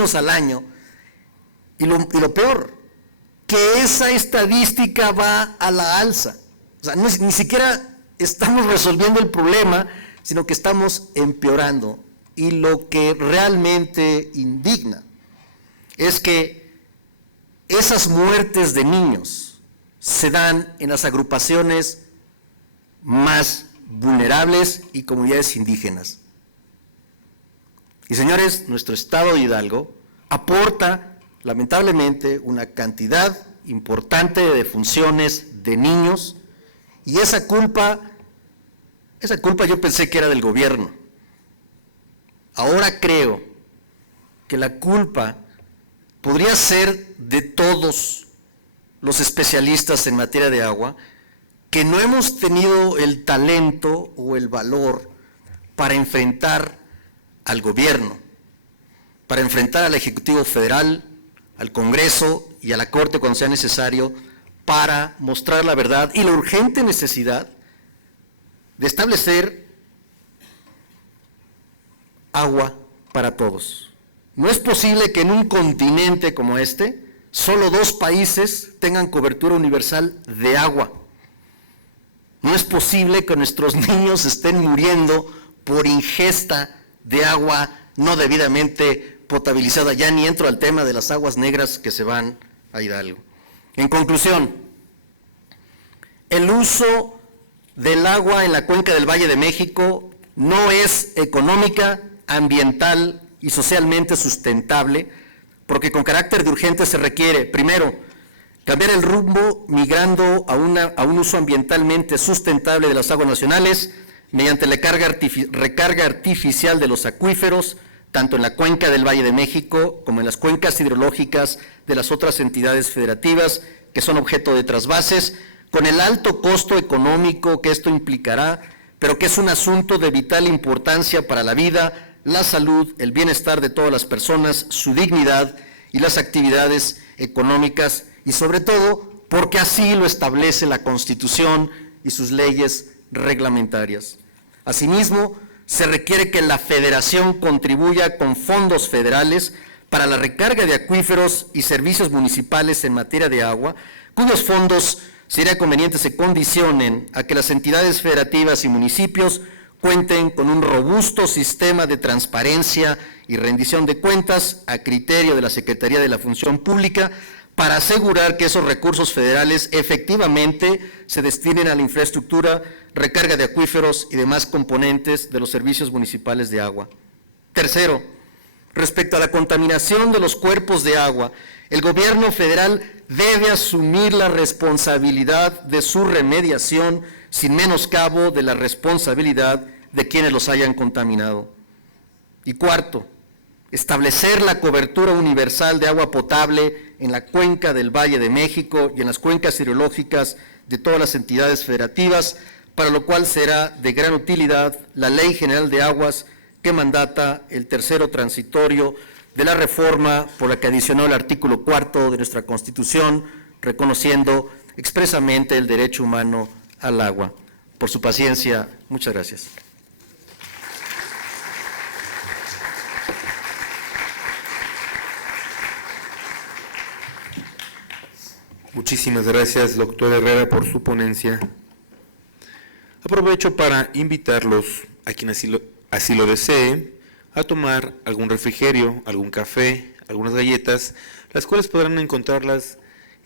niños al año. Y lo peor, que esa estadística va a la alza. O sea, ni siquiera estamos resolviendo el problema, sino que estamos empeorando. Y lo que realmente indigna es que esas muertes de niños se dan en las agrupaciones más vulnerables y comunidades indígenas. Y señores, nuestro estado de Hidalgo aporta lamentablemente una cantidad importante de defunciones de niños, y esa culpa yo pensé que era del gobierno. Ahora creo que la culpa podría ser de todos los especialistas en materia de agua, que no hemos tenido el talento o el valor para enfrentar al gobierno, para enfrentar al Ejecutivo Federal, al Congreso y a la Corte cuando sea necesario, para mostrar la verdad y la urgente necesidad de establecer agua para todos. No es posible que en un continente como este, solo 2 países tengan cobertura universal de agua. No es posible que nuestros niños estén muriendo por ingesta de agua no debidamente potabilizada. Ya ni entro al tema de las aguas negras que se van a Hidalgo. En conclusión, el uso del agua en la cuenca del Valle de México no es económica, ambiental y socialmente sustentable, porque con carácter de urgente se requiere, primero, cambiar el rumbo migrando a un uso ambientalmente sustentable de las aguas nacionales mediante la recarga artificial de los acuíferos, tanto en la cuenca del Valle de México como en las cuencas hidrológicas de las otras entidades federativas que son objeto de trasvases, con el alto costo económico que esto implicará, pero que es un asunto de vital importancia para la vida, la salud, el bienestar de todas las personas, su dignidad y las actividades económicas, y sobre todo porque así lo establece la Constitución y sus leyes reglamentarias. Asimismo, se requiere que la Federación contribuya con fondos federales para la recarga de acuíferos y servicios municipales en materia de agua, cuyos fondos sería conveniente se condicionen a que las entidades federativas y municipios cuenten con un robusto sistema de transparencia y rendición de cuentas a criterio de la Secretaría de la Función Pública, para asegurar que esos recursos federales efectivamente se destinen a la infraestructura, recarga de acuíferos y demás componentes de los servicios municipales de agua. Tercero, respecto a la contaminación de los cuerpos de agua, el gobierno federal debe asumir la responsabilidad de su remediación sin menoscabo de la responsabilidad de quienes los hayan contaminado. Y cuarto, establecer la cobertura universal de agua potable en la cuenca del Valle de México y en las cuencas hidrológicas de todas las entidades federativas, para lo cual será de gran utilidad la Ley General de Aguas que mandata el tercero transitorio de la reforma por la que adicionó el artículo 4 de nuestra Constitución, reconociendo expresamente el derecho humano al agua. Por su paciencia, muchas gracias. Muchísimas gracias, doctor Herrera, por su ponencia. Aprovecho para invitarlos a quien así lo desee a tomar algún refrigerio, algún café, algunas galletas, las cuales podrán encontrarlas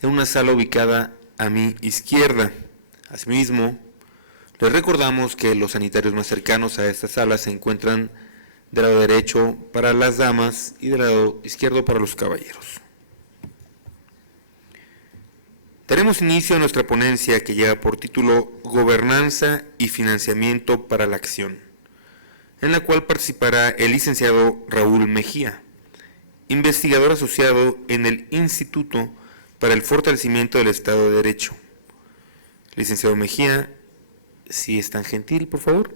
en una sala ubicada a mi izquierda. Asimismo, les recordamos que los sanitarios más cercanos a esta sala se encuentran del lado derecho para las damas y del lado izquierdo para los caballeros. Daremos inicio a nuestra ponencia que lleva por título Gobernanza y Financiamiento para la Acción, en la cual participará el licenciado Raúl Mejía, investigador asociado en el Instituto para el Fortalecimiento del Estado de Derecho. Licenciado Mejía, si es tan gentil, por favor.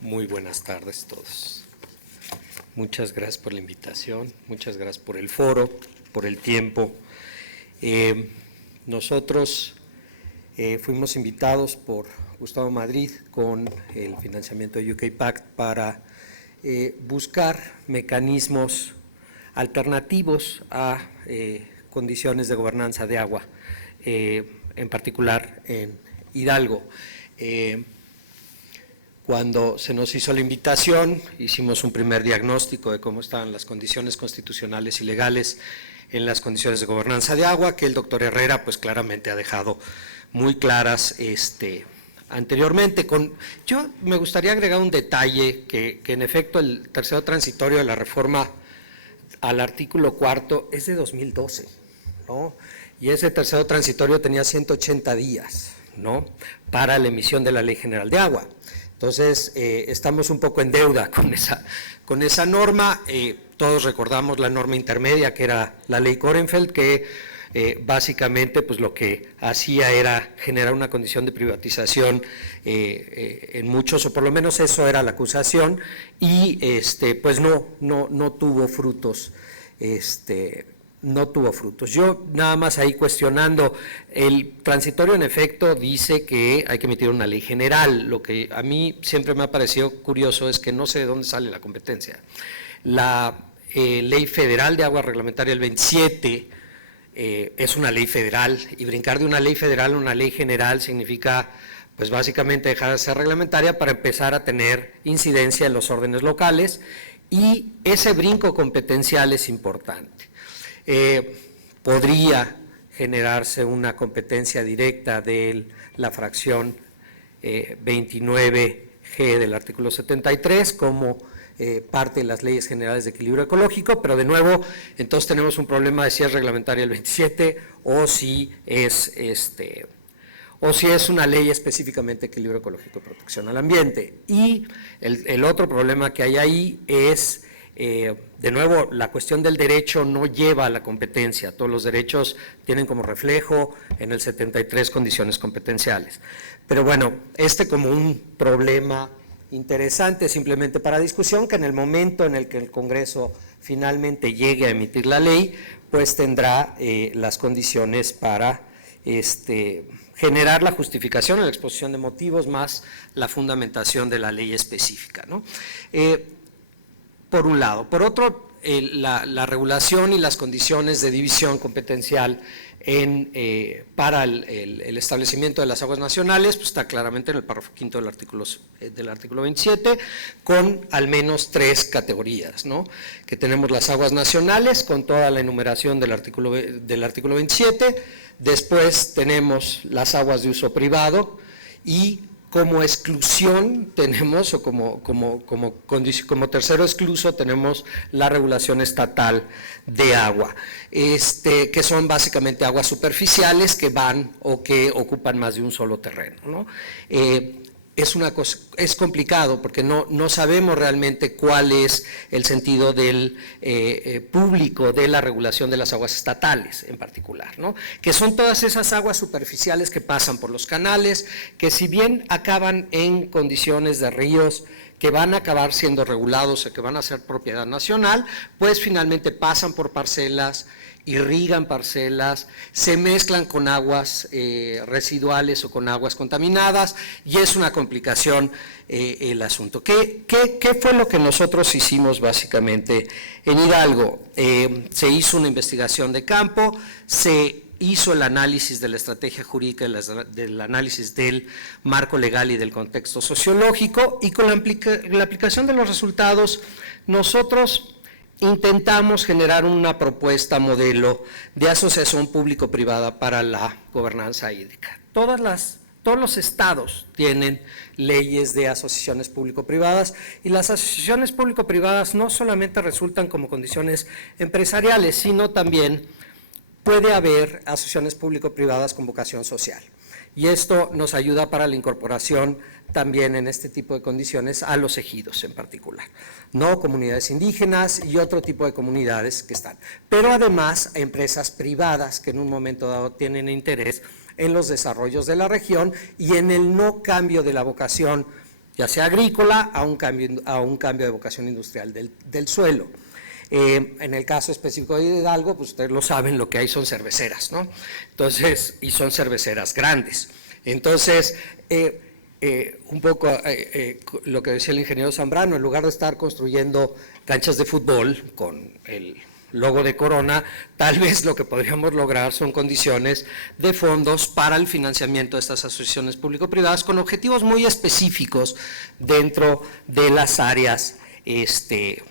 Muy buenas tardes a todos. Muchas gracias por la invitación, muchas gracias por el foro. por el tiempo. Nosotros fuimos invitados por Gustavo Madrid con el financiamiento de UK Pact para buscar mecanismos alternativos a condiciones de gobernanza de agua, en particular en Hidalgo. Cuando se nos hizo la invitación, hicimos un primer diagnóstico de cómo estaban las condiciones constitucionales y legales en las condiciones de gobernanza de agua, que el doctor Herrera pues claramente ha dejado muy claras anteriormente. Yo me gustaría agregar un detalle que en efecto el tercero transitorio de la reforma al artículo 4 es de 2012, ¿no? Y ese tercero transitorio tenía 180 días, ¿no?, para la emisión de la Ley General de Agua. Entonces, estamos un poco en deuda con esa norma. Todos recordamos la norma intermedia, que era la Ley Korenfeld, que básicamente pues lo que hacía era generar una condición de privatización en muchos, o por lo menos eso era la acusación, y pues no tuvo frutos. No tuvo frutos. Yo nada más ahí cuestionando, el transitorio en efecto dice que hay que emitir una ley general. Lo que a mí siempre me ha parecido curioso es que no sé de dónde sale la competencia. La Ley Federal de Agua Reglamentaria, el 27, es una ley federal, y brincar de una ley federal a una ley general significa pues básicamente dejar de ser reglamentaria para empezar a tener incidencia en los órdenes locales, y ese brinco competencial es importante. Podría generarse una competencia directa de la fracción 29G del artículo 73 como parte de las leyes generales de equilibrio ecológico, pero de nuevo, entonces tenemos un problema de si es reglamentaria el 27 o si es una ley específicamente de equilibrio ecológico y protección al ambiente. Y el otro problema que hay ahí es, de nuevo, la cuestión del derecho no lleva a la competencia. Todos los derechos tienen como reflejo en el 73 condiciones competenciales. Pero bueno, como un problema interesante simplemente para discusión, que en el momento en el que el Congreso finalmente llegue a emitir la ley, pues tendrá las condiciones para generar la justificación, la exposición de motivos más la fundamentación de la ley específica, ¿no? Por un lado. Por otro, la regulación y las condiciones de división competencial para el establecimiento de las aguas nacionales, pues está claramente en el párrafo quinto del artículo 27, con al menos 3 categorías, ¿no? Que tenemos las aguas nacionales, con toda la enumeración del artículo 27, después tenemos las aguas de uso privado, y como exclusión tenemos, o como tercero excluso, tenemos la regulación estatal de agua, que son básicamente aguas superficiales que van o que ocupan más de un solo terreno, ¿no? Es complicado porque no sabemos realmente cuál es el sentido del público de la regulación de las aguas estatales en particular, ¿no? Que son todas esas aguas superficiales que pasan por los canales, que si bien acaban en condiciones de ríos que van a acabar siendo regulados o que van a ser propiedad nacional, pues finalmente pasan por parcelas, irrigan parcelas, se mezclan con aguas residuales o con aguas contaminadas, y es una complicación el asunto. ¿Qué fue lo que nosotros hicimos básicamente en Hidalgo? Se hizo una investigación de campo, se hizo el análisis de la estrategia jurídica, del análisis del marco legal y del contexto sociológico, y con la aplicación de los resultados nosotros intentamos generar una propuesta modelo de asociación público-privada para la gobernanza hídrica. Todos los estados tienen leyes de asociaciones público-privadas, y las asociaciones público-privadas no solamente resultan como condiciones empresariales, sino también puede haber asociaciones público-privadas con vocación social. Y esto nos ayuda para la incorporación también en este tipo de condiciones a los ejidos en particular, no comunidades indígenas y otro tipo de comunidades que están. Pero además empresas privadas que en un momento dado tienen interés en los desarrollos de la región y en el no cambio de la vocación, ya sea agrícola, a un cambio de vocación industrial del suelo. En el caso específico de Hidalgo, pues ustedes lo saben, lo que hay son cerveceras, ¿no? Entonces, y son cerveceras grandes. Entonces, un poco lo que decía el ingeniero Zambrano, en lugar de estar construyendo canchas de fútbol con el logo de Corona, tal vez lo que podríamos lograr son condiciones de fondos para el financiamiento de estas asociaciones público-privadas con objetivos muy específicos dentro de las áreas de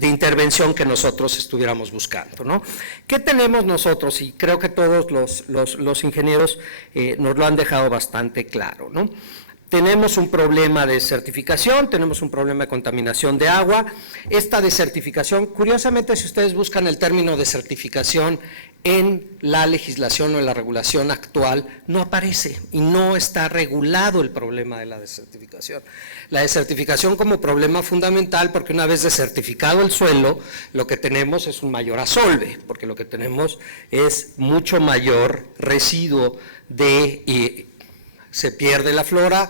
intervención que nosotros estuviéramos buscando, ¿no? ¿Qué tenemos nosotros? Y creo que todos los ingenieros nos lo han dejado bastante claro, ¿no? Tenemos un problema de certificación, tenemos un problema de contaminación de agua. Esta desertificación, curiosamente, si ustedes buscan el término desertificación en la legislación o en la regulación actual, no aparece y no está regulado el problema de la desertificación. La desertificación como problema fundamental, porque una vez desertificado el suelo, lo que tenemos es un mayor asolve, porque lo que tenemos es mucho mayor residuo se pierde la flora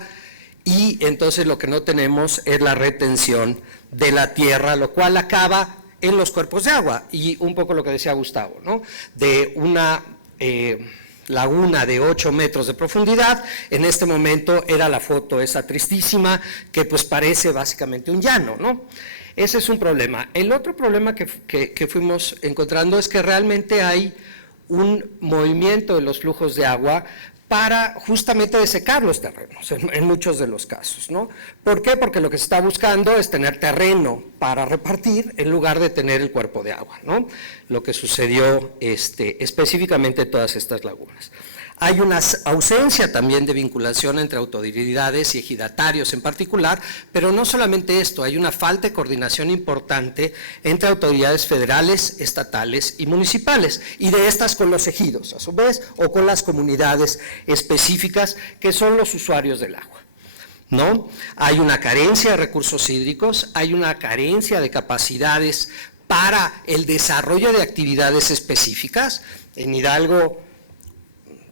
y entonces lo que no tenemos es la retención de la tierra, lo cual acaba en los cuerpos de agua. Y un poco lo que decía Gustavo, ¿no? De una laguna de 8 metros de profundidad, en este momento era la foto esa tristísima que pues parece básicamente un llano, ¿no? Ese es un problema. El otro problema que fuimos encontrando es que realmente hay un movimiento de los flujos de agua para justamente desecar los terrenos, en muchos de los casos, ¿no? ¿Por qué? Porque lo que se está buscando es tener terreno para repartir en lugar de tener el cuerpo de agua, ¿no? Lo que sucedió específicamente en todas estas lagunas. Hay una ausencia también de vinculación entre autoridades y ejidatarios en particular, pero no solamente esto, hay una falta de coordinación importante entre autoridades federales, estatales y municipales, y de estas con los ejidos, a su vez, o con las comunidades específicas que son los usuarios del agua, ¿no? Hay una carencia de recursos hídricos, hay una carencia de capacidades para el desarrollo de actividades específicas. En Hidalgo,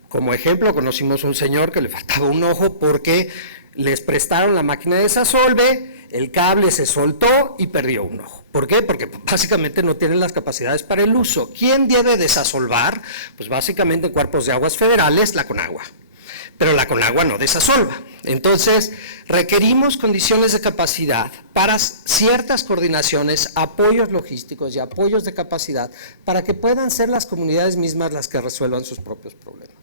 como ejemplo, conocimos un señor que le faltaba un ojo porque les prestaron la máquina de desasolve, el cable se soltó y perdió un ojo. ¿Por qué? Porque básicamente no tienen las capacidades para el uso. ¿Quién debe desasolvar? Pues básicamente en cuerpos de aguas federales, la Conagua. Pero la Conagua no desasolva. Entonces, requerimos condiciones de capacidad para ciertas coordinaciones, apoyos logísticos y apoyos de capacidad para que puedan ser las comunidades mismas las que resuelvan sus propios problemas.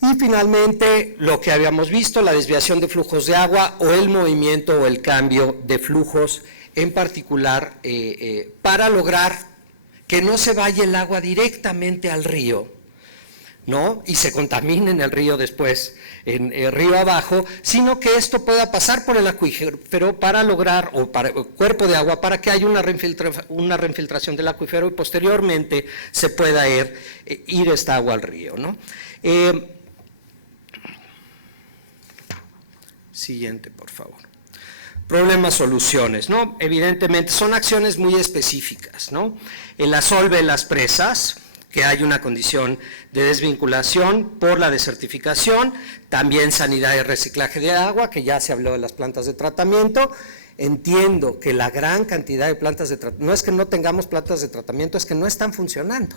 Y finalmente, lo que habíamos visto, la desviación de flujos de agua o el movimiento o el cambio de flujos, en particular para lograr que no se vaya el agua directamente al río, ¿no? Y se contamine en el río después, en el río abajo, sino que esto pueda pasar por el acuífero para lograr, o para el cuerpo de agua, para que haya una reinfiltración del acuífero y posteriormente se pueda ir esta agua al río, ¿no? Siguiente, por favor. Problemas, soluciones, ¿no? Evidentemente son acciones muy específicas, ¿no? El asolve de las presas, que hay una condición de desvinculación por la desertificación, también sanidad y reciclaje de agua, que ya se habló de las plantas de tratamiento. Entiendo que la gran cantidad de plantas de tratamiento, no es que no tengamos plantas de tratamiento, es que no están funcionando,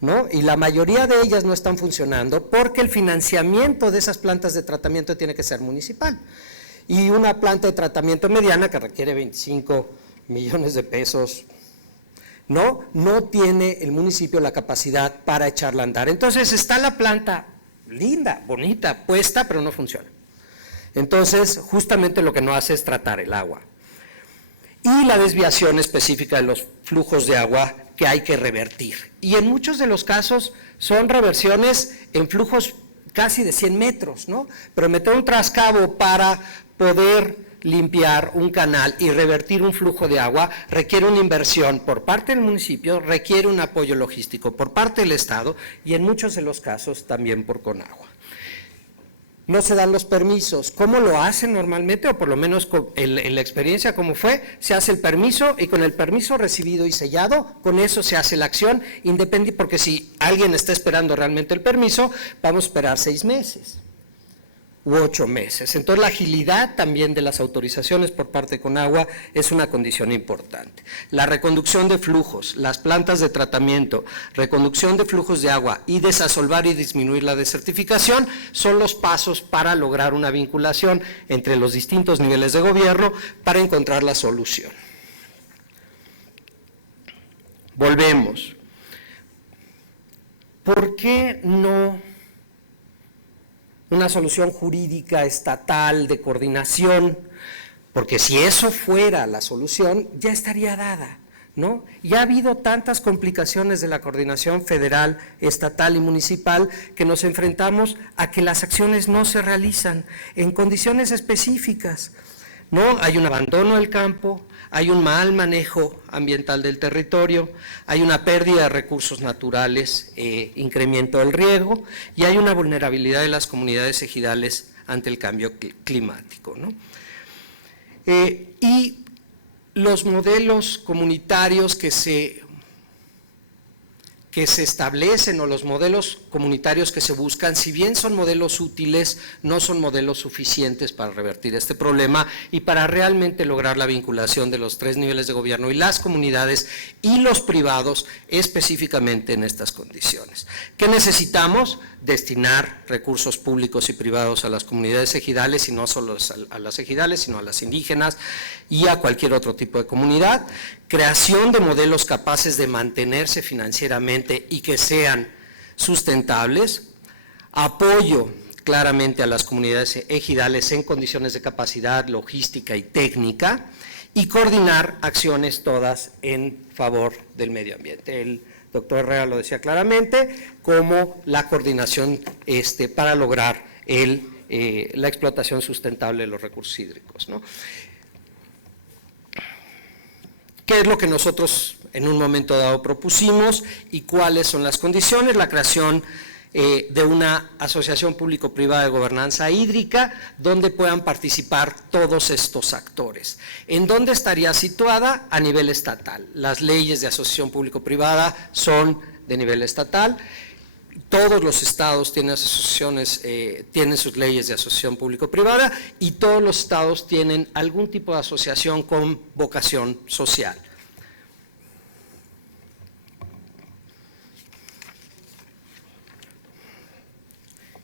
¿no? Y la mayoría de ellas no están funcionando porque el financiamiento de esas plantas de tratamiento tiene que ser municipal. Y una planta de tratamiento mediana que requiere 25 millones de pesos, no tiene el municipio la capacidad para echarla a andar. Entonces está la planta linda, bonita, puesta, pero no funciona. Entonces, justamente lo que no hace es tratar el agua. Y la desviación específica de los flujos de agua que hay que revertir. Y en muchos de los casos son reversiones en flujos casi de 100 metros, ¿no? Pero meter un trascabo para poder limpiar un canal y revertir un flujo de agua requiere una inversión por parte del municipio, requiere un apoyo logístico por parte del Estado y en muchos de los casos también por Conagua. No se dan los permisos. ¿Cómo lo hacen normalmente? O por lo menos en la experiencia, ¿cómo fue? Se hace el permiso y con el permiso recibido y sellado, con eso se hace la acción independiente, porque si alguien está esperando realmente el permiso, vamos a esperar 6 meses. u 8 meses. Entonces, la agilidad también de las autorizaciones por parte de Conagua es una condición importante. La reconducción de flujos, las plantas de tratamiento, reconducción de flujos de agua y desasolvar y disminuir la desertificación son los pasos para lograr una vinculación entre los distintos niveles de gobierno para encontrar la solución. Volvemos. ¿Por qué no una solución jurídica estatal de coordinación? Porque si eso fuera la solución, ya estaría dada, ¿no? Ya ha habido tantas complicaciones de la coordinación federal, estatal y municipal que nos enfrentamos a que las acciones no se realizan en condiciones específicas, ¿no? Hay un abandono del campo, hay un mal manejo ambiental del territorio, hay una pérdida de recursos naturales, incremento del riego y hay una vulnerabilidad de las comunidades ejidales ante el cambio climático, ¿no? Y los modelos comunitarios que se establecen o los modelos comunitarios que se buscan, si bien son modelos útiles, no son modelos suficientes para revertir este problema y para realmente lograr la vinculación de los 3 niveles de gobierno y las comunidades y los privados específicamente en estas condiciones. ¿Qué necesitamos? Destinar recursos públicos y privados a las comunidades ejidales y no solo a las ejidales, sino a las indígenas y a cualquier otro tipo de comunidad. Creación de modelos capaces de mantenerse financieramente y que sean sustentables, apoyo claramente a las comunidades ejidales en condiciones de capacidad logística y técnica y coordinar acciones todas en favor del medio ambiente. El doctor Herrera lo decía claramente, como la coordinación para lograr la explotación sustentable de los recursos hídricos, ¿no? ¿Qué es lo que nosotros en un momento dado propusimos y cuáles son las condiciones? La creación de una asociación público-privada de gobernanza hídrica donde puedan participar todos estos actores. ¿En dónde estaría situada? A nivel estatal. Las leyes de asociación público-privada son de nivel estatal. Todos los estados tienen asociaciones, tienen sus leyes de asociación público-privada y todos los estados tienen algún tipo de asociación con vocación social.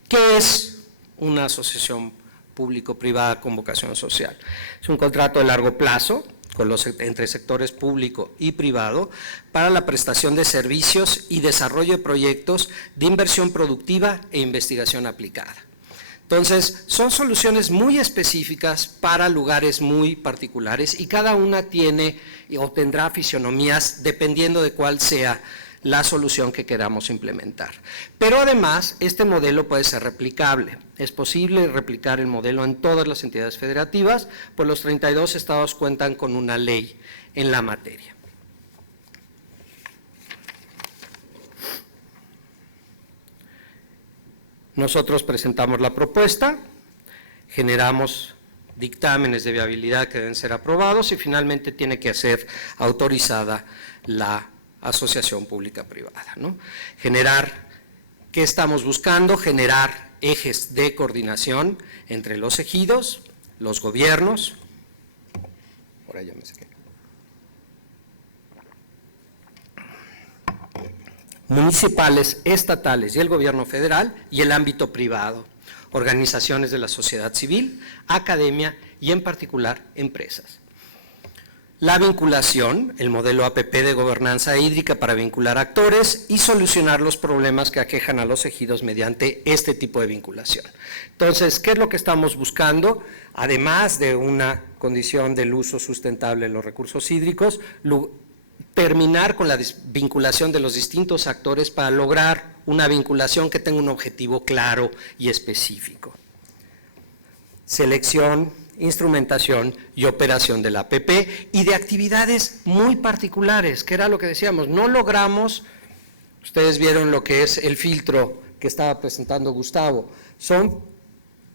¿Qué es una asociación público-privada con vocación social? Es un contrato de largo plazo entre sectores público y privado para la prestación de servicios y desarrollo de proyectos de inversión productiva e investigación aplicada. Entonces, son soluciones muy específicas para lugares muy particulares y cada una tiene o tendrá fisionomías dependiendo de cuál sea la solución que queramos implementar. Pero además, este modelo puede ser replicable. Es posible replicar el modelo en todas las entidades federativas, pues los 32 estados cuentan con una ley en la materia. Nosotros presentamos la propuesta, generamos dictámenes de viabilidad que deben ser aprobados y finalmente tiene que ser autorizada la asociación pública-privada, ¿no? ¿Qué estamos buscando? Generar ejes de coordinación entre los ejidos, los gobiernos, por ahí ya me saqué, municipales, estatales y el gobierno federal y el ámbito privado, organizaciones de la sociedad civil, academia y en particular empresas. La vinculación, el modelo APP de gobernanza hídrica para vincular actores y solucionar los problemas que aquejan a los ejidos mediante este tipo de vinculación. Entonces, ¿qué es lo que estamos buscando? Además de una condición del uso sustentable de los recursos hídricos, terminar con la vinculación de los distintos actores para lograr una vinculación que tenga un objetivo claro y específico. Selección, instrumentación y operación de la APP y de actividades muy particulares, que era lo que decíamos, no logramos, ustedes vieron lo que es el filtro que estaba presentando Gustavo, son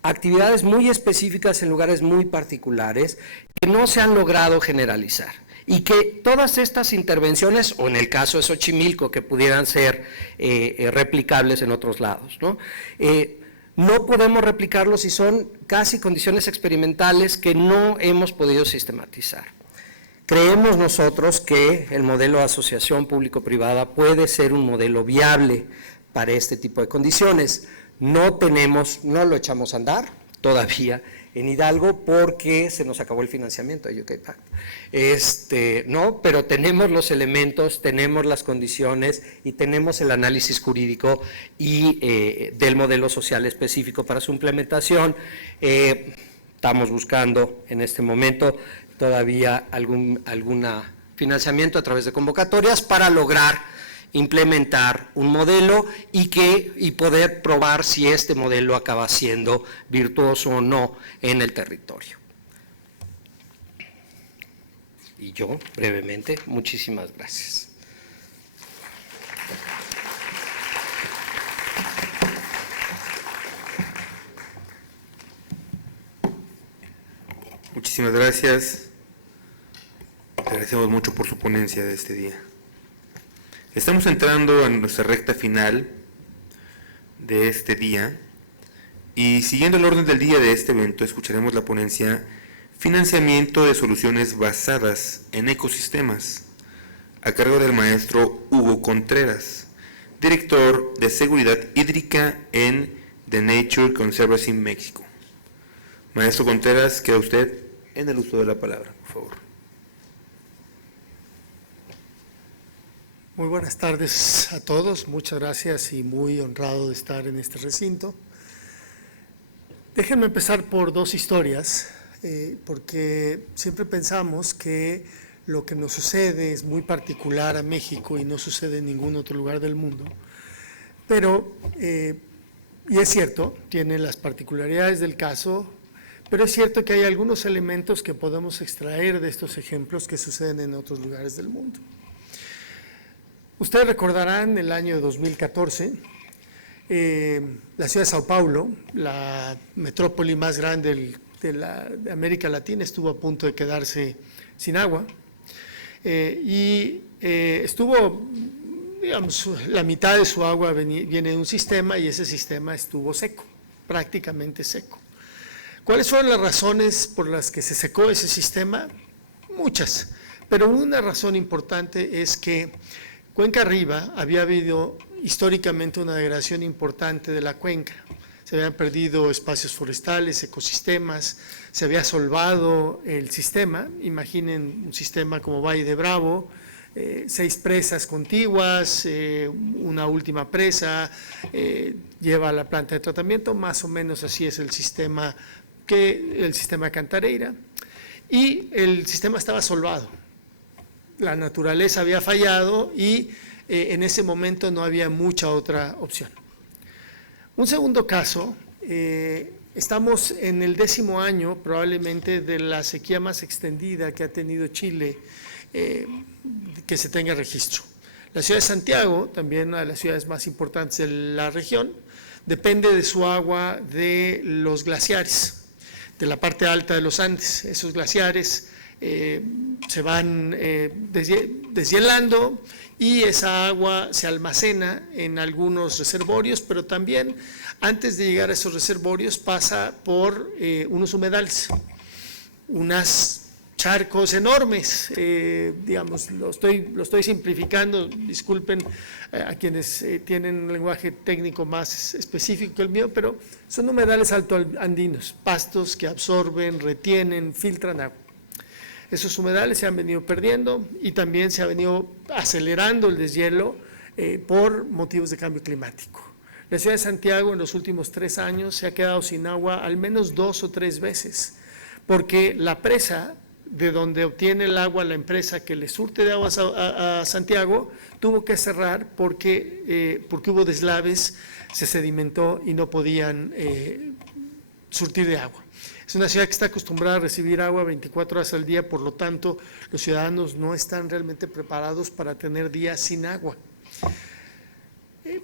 actividades muy específicas en lugares muy particulares que no se han logrado generalizar y que todas estas intervenciones, o en el caso de Xochimilco, que pudieran ser replicables en otros lados, ¿no? no podemos replicarlo si son casi condiciones experimentales que no hemos podido sistematizar. Creemos nosotros que el modelo de asociación público-privada puede ser un modelo viable para este tipo de condiciones. No lo echamos a andar todavía en Hidalgo porque se nos acabó el financiamiento de UKPAC. No, pero tenemos los elementos, tenemos las condiciones y tenemos el análisis jurídico y del modelo social específico para su implementación. Estamos buscando en este momento todavía algún financiamiento a través de convocatorias para lograr implementar un modelo y poder probar si este modelo acaba siendo virtuoso o no en el territorio. Y yo, brevemente, muchísimas gracias. Muchísimas gracias. Te agradecemos mucho por su ponencia de este día. Estamos entrando en nuestra recta final de este día y siguiendo el orden del día de este evento escucharemos la ponencia Financiamiento de soluciones basadas en ecosistemas a cargo del maestro Hugo Contreras, director de Seguridad Hídrica en The Nature Conservancy México. Maestro Contreras, queda usted en el uso de la palabra, por favor. Muy buenas tardes a todos, muchas gracias y muy honrado de estar en este recinto. Déjenme empezar por dos historias, porque siempre pensamos que lo que nos sucede es muy particular a México y no sucede en ningún otro lugar del mundo. Pero, y es cierto, tiene las particularidades del caso, pero es cierto que hay algunos elementos que podemos extraer de estos ejemplos que suceden en otros lugares del mundo. Ustedes recordarán el año 2014, la ciudad de Sao Paulo, la metrópoli más grande de América Latina, estuvo a punto de quedarse sin agua y estuvo, digamos, la mitad de su agua viene de un sistema y ese sistema estuvo seco, prácticamente seco. ¿Cuáles fueron las razones por las que se secó ese sistema? Muchas, pero una razón importante es que Cuenca arriba había habido históricamente una degradación importante de la cuenca. Se habían perdido espacios forestales, ecosistemas, se había solvado el sistema. Imaginen un sistema como Valle de Bravo, 6 presas contiguas, una última presa, lleva a la planta de tratamiento, más o menos así es el sistema Cantareira, y el sistema estaba solvado. La naturaleza había fallado y en ese momento no había mucha otra opción. Un segundo caso, estamos en el 10º año probablemente de la sequía más extendida que ha tenido Chile, que se tenga registro. La ciudad de Santiago, también una de las ciudades más importantes de la región, depende de su agua de los glaciares, de la parte alta de los Andes. Esos glaciares se van deshielando y esa agua se almacena en algunos reservorios, pero también antes de llegar a esos reservorios pasa por unos humedales, unos charcos enormes, digamos, lo estoy simplificando, disculpen a quienes tienen un lenguaje técnico más específico que el mío, pero son humedales altoandinos, pastos que absorben, retienen, filtran agua. Esos humedales se han venido perdiendo y también se ha venido acelerando el deshielo por motivos de cambio climático. La ciudad de Santiago en los últimos 3 años se ha quedado sin agua al menos 2 o 3 veces, porque la presa de donde obtiene el agua la empresa que le surte de agua a Santiago tuvo que cerrar porque hubo deslaves, se sedimentó y no podían surtir de agua. Es una ciudad que está acostumbrada a recibir agua 24 horas al día, por lo tanto, los ciudadanos no están realmente preparados para tener días sin agua.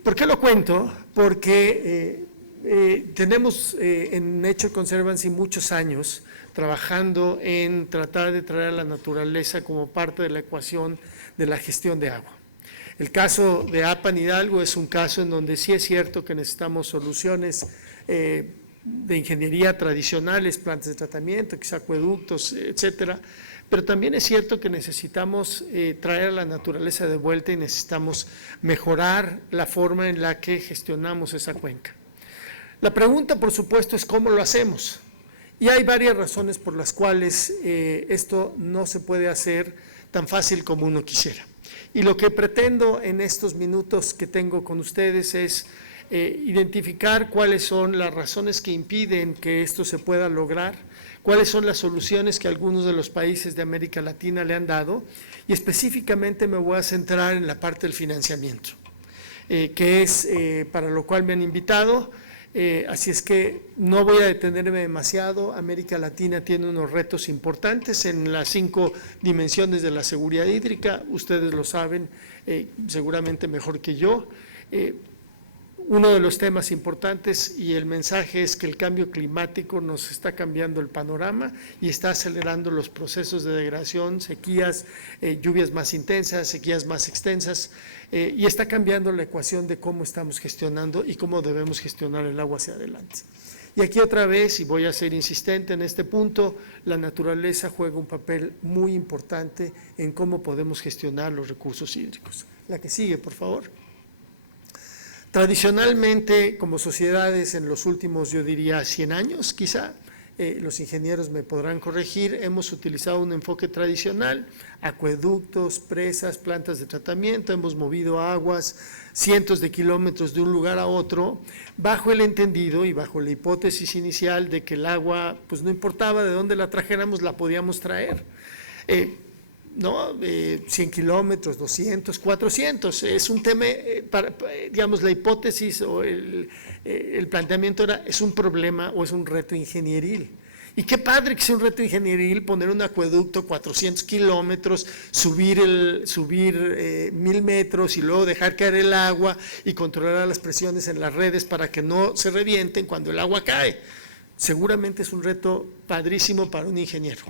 ¿Por qué lo cuento? Porque tenemos en Nature Conservancy muchos años trabajando en tratar de traer a la naturaleza como parte de la ecuación de la gestión de agua. El caso de Apan Hidalgo es un caso en donde sí es cierto que necesitamos soluciones de ingeniería tradicionales, plantas de tratamiento, quizá acueductos, etcétera, pero también es cierto que necesitamos traer a la naturaleza de vuelta y necesitamos mejorar la forma en la que gestionamos esa cuenca. La pregunta, por supuesto, es cómo lo hacemos. Y hay varias razones por las cuales esto no se puede hacer tan fácil como uno quisiera. Y lo que pretendo en estos minutos que tengo con ustedes es identificar cuáles son las razones que impiden que esto se pueda lograr, cuáles son las soluciones que algunos de los países de América Latina le han dado, y específicamente me voy a centrar en la parte del financiamiento, que es para lo cual me han invitado. Así es que no voy a detenerme demasiado. América Latina tiene unos retos importantes en las 5 dimensiones de la seguridad hídrica, ustedes lo saben seguramente mejor que yo. Uno de los temas importantes y el mensaje es que el cambio climático nos está cambiando el panorama y está acelerando los procesos de degradación, sequías, lluvias más intensas, sequías más extensas, y está cambiando la ecuación de cómo estamos gestionando y cómo debemos gestionar el agua hacia adelante. Y aquí otra vez, y voy a ser insistente en este punto, la naturaleza juega un papel muy importante en cómo podemos gestionar los recursos hídricos. La que sigue, por favor. Tradicionalmente, como sociedades en los últimos, yo diría, 100 años quizá, los ingenieros me podrán corregir, hemos utilizado un enfoque tradicional, acueductos, presas, plantas de tratamiento, hemos movido aguas cientos de kilómetros de un lugar a otro, bajo el entendido y bajo la hipótesis inicial de que el agua, pues no importaba de dónde la trajéramos, la podíamos traer. 100 kilómetros, 200, 400, es un tema, digamos, la hipótesis o el planteamiento era, es un problema o es un reto ingenieril. Y qué padre que sea un reto ingenieril poner un acueducto 400 kilómetros, subir 1000 metros y luego dejar caer el agua y controlar las presiones en las redes para que no se revienten cuando el agua cae. Seguramente es un reto padrísimo para un ingeniero.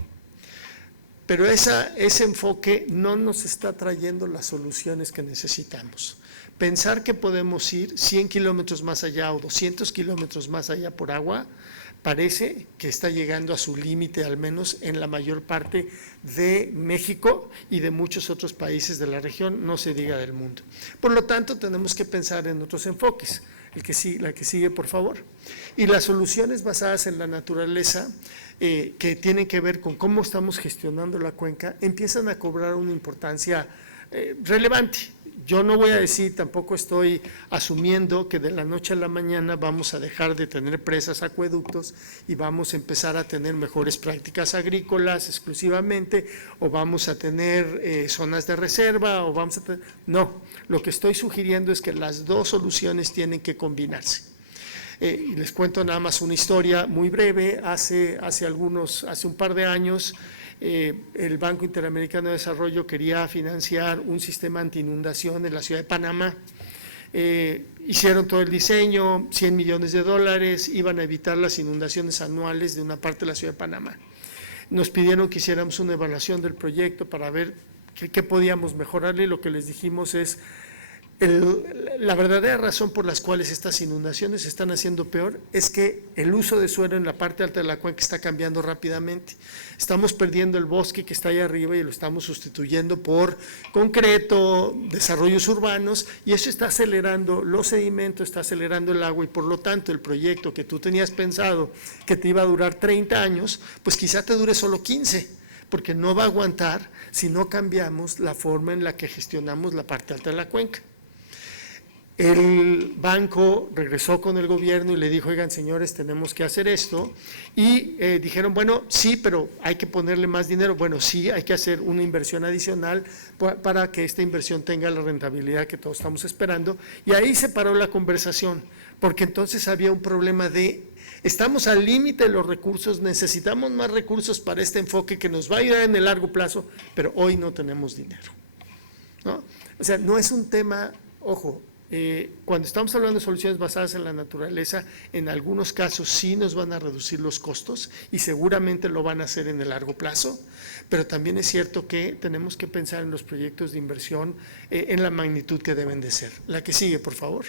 Pero ese enfoque no nos está trayendo las soluciones que necesitamos. Pensar que podemos ir 100 kilómetros más allá o 200 kilómetros más allá por agua, parece que está llegando a su límite, al menos en la mayor parte de México y de muchos otros países de la región, no se diga del mundo. Por lo tanto, tenemos que pensar en otros enfoques. La que sigue, por favor. Y las soluciones basadas en la naturaleza, que tienen que ver con cómo estamos gestionando la cuenca, empiezan a cobrar una importancia relevante. Yo no voy a decir, tampoco estoy asumiendo que de la noche a la mañana vamos a dejar de tener presas, acueductos y vamos a empezar a tener mejores prácticas agrícolas exclusivamente, o vamos a tener zonas de reserva, o vamos a tener… No, lo que estoy sugiriendo es que las dos soluciones tienen que combinarse. Y les cuento nada más una historia muy breve. Hace un par de años, el Banco Interamericano de Desarrollo quería financiar un sistema anti-inundación en la ciudad de Panamá. Hicieron todo el diseño, $100 millones, iban a evitar las inundaciones anuales de una parte de la ciudad de Panamá. Nos pidieron que hiciéramos una evaluación del proyecto para ver qué podíamos mejorarle, y lo que les dijimos es… La verdadera razón por las cuales estas inundaciones se están haciendo peor es que el uso de suelo en la parte alta de la cuenca está cambiando rápidamente. Estamos perdiendo el bosque que está ahí arriba y lo estamos sustituyendo por concreto, desarrollos urbanos, y eso está acelerando los sedimentos, está acelerando el agua, y por lo tanto el proyecto que tú tenías pensado que te iba a durar 30 años, pues quizá te dure solo 15, porque no va a aguantar si no cambiamos la forma en la que gestionamos la parte alta de la cuenca. El banco regresó con el gobierno y le dijo, oigan señores, tenemos que hacer esto, y dijeron, bueno, sí, pero hay que ponerle más dinero. Bueno, sí, hay que hacer una inversión adicional para que esta inversión tenga la rentabilidad que todos estamos esperando, y ahí se paró la conversación, porque entonces había un problema de… Estamos al límite de los recursos, necesitamos más recursos para este enfoque que nos va a ayudar en el largo plazo, pero hoy no tenemos dinero, ¿no? O sea, no es un tema, ojo, Cuando estamos hablando de soluciones basadas en la naturaleza, en algunos casos sí nos van a reducir los costos y seguramente lo van a hacer en el largo plazo, pero también es cierto que tenemos que pensar en los proyectos de inversión en la magnitud que deben de ser. La que sigue, por favor.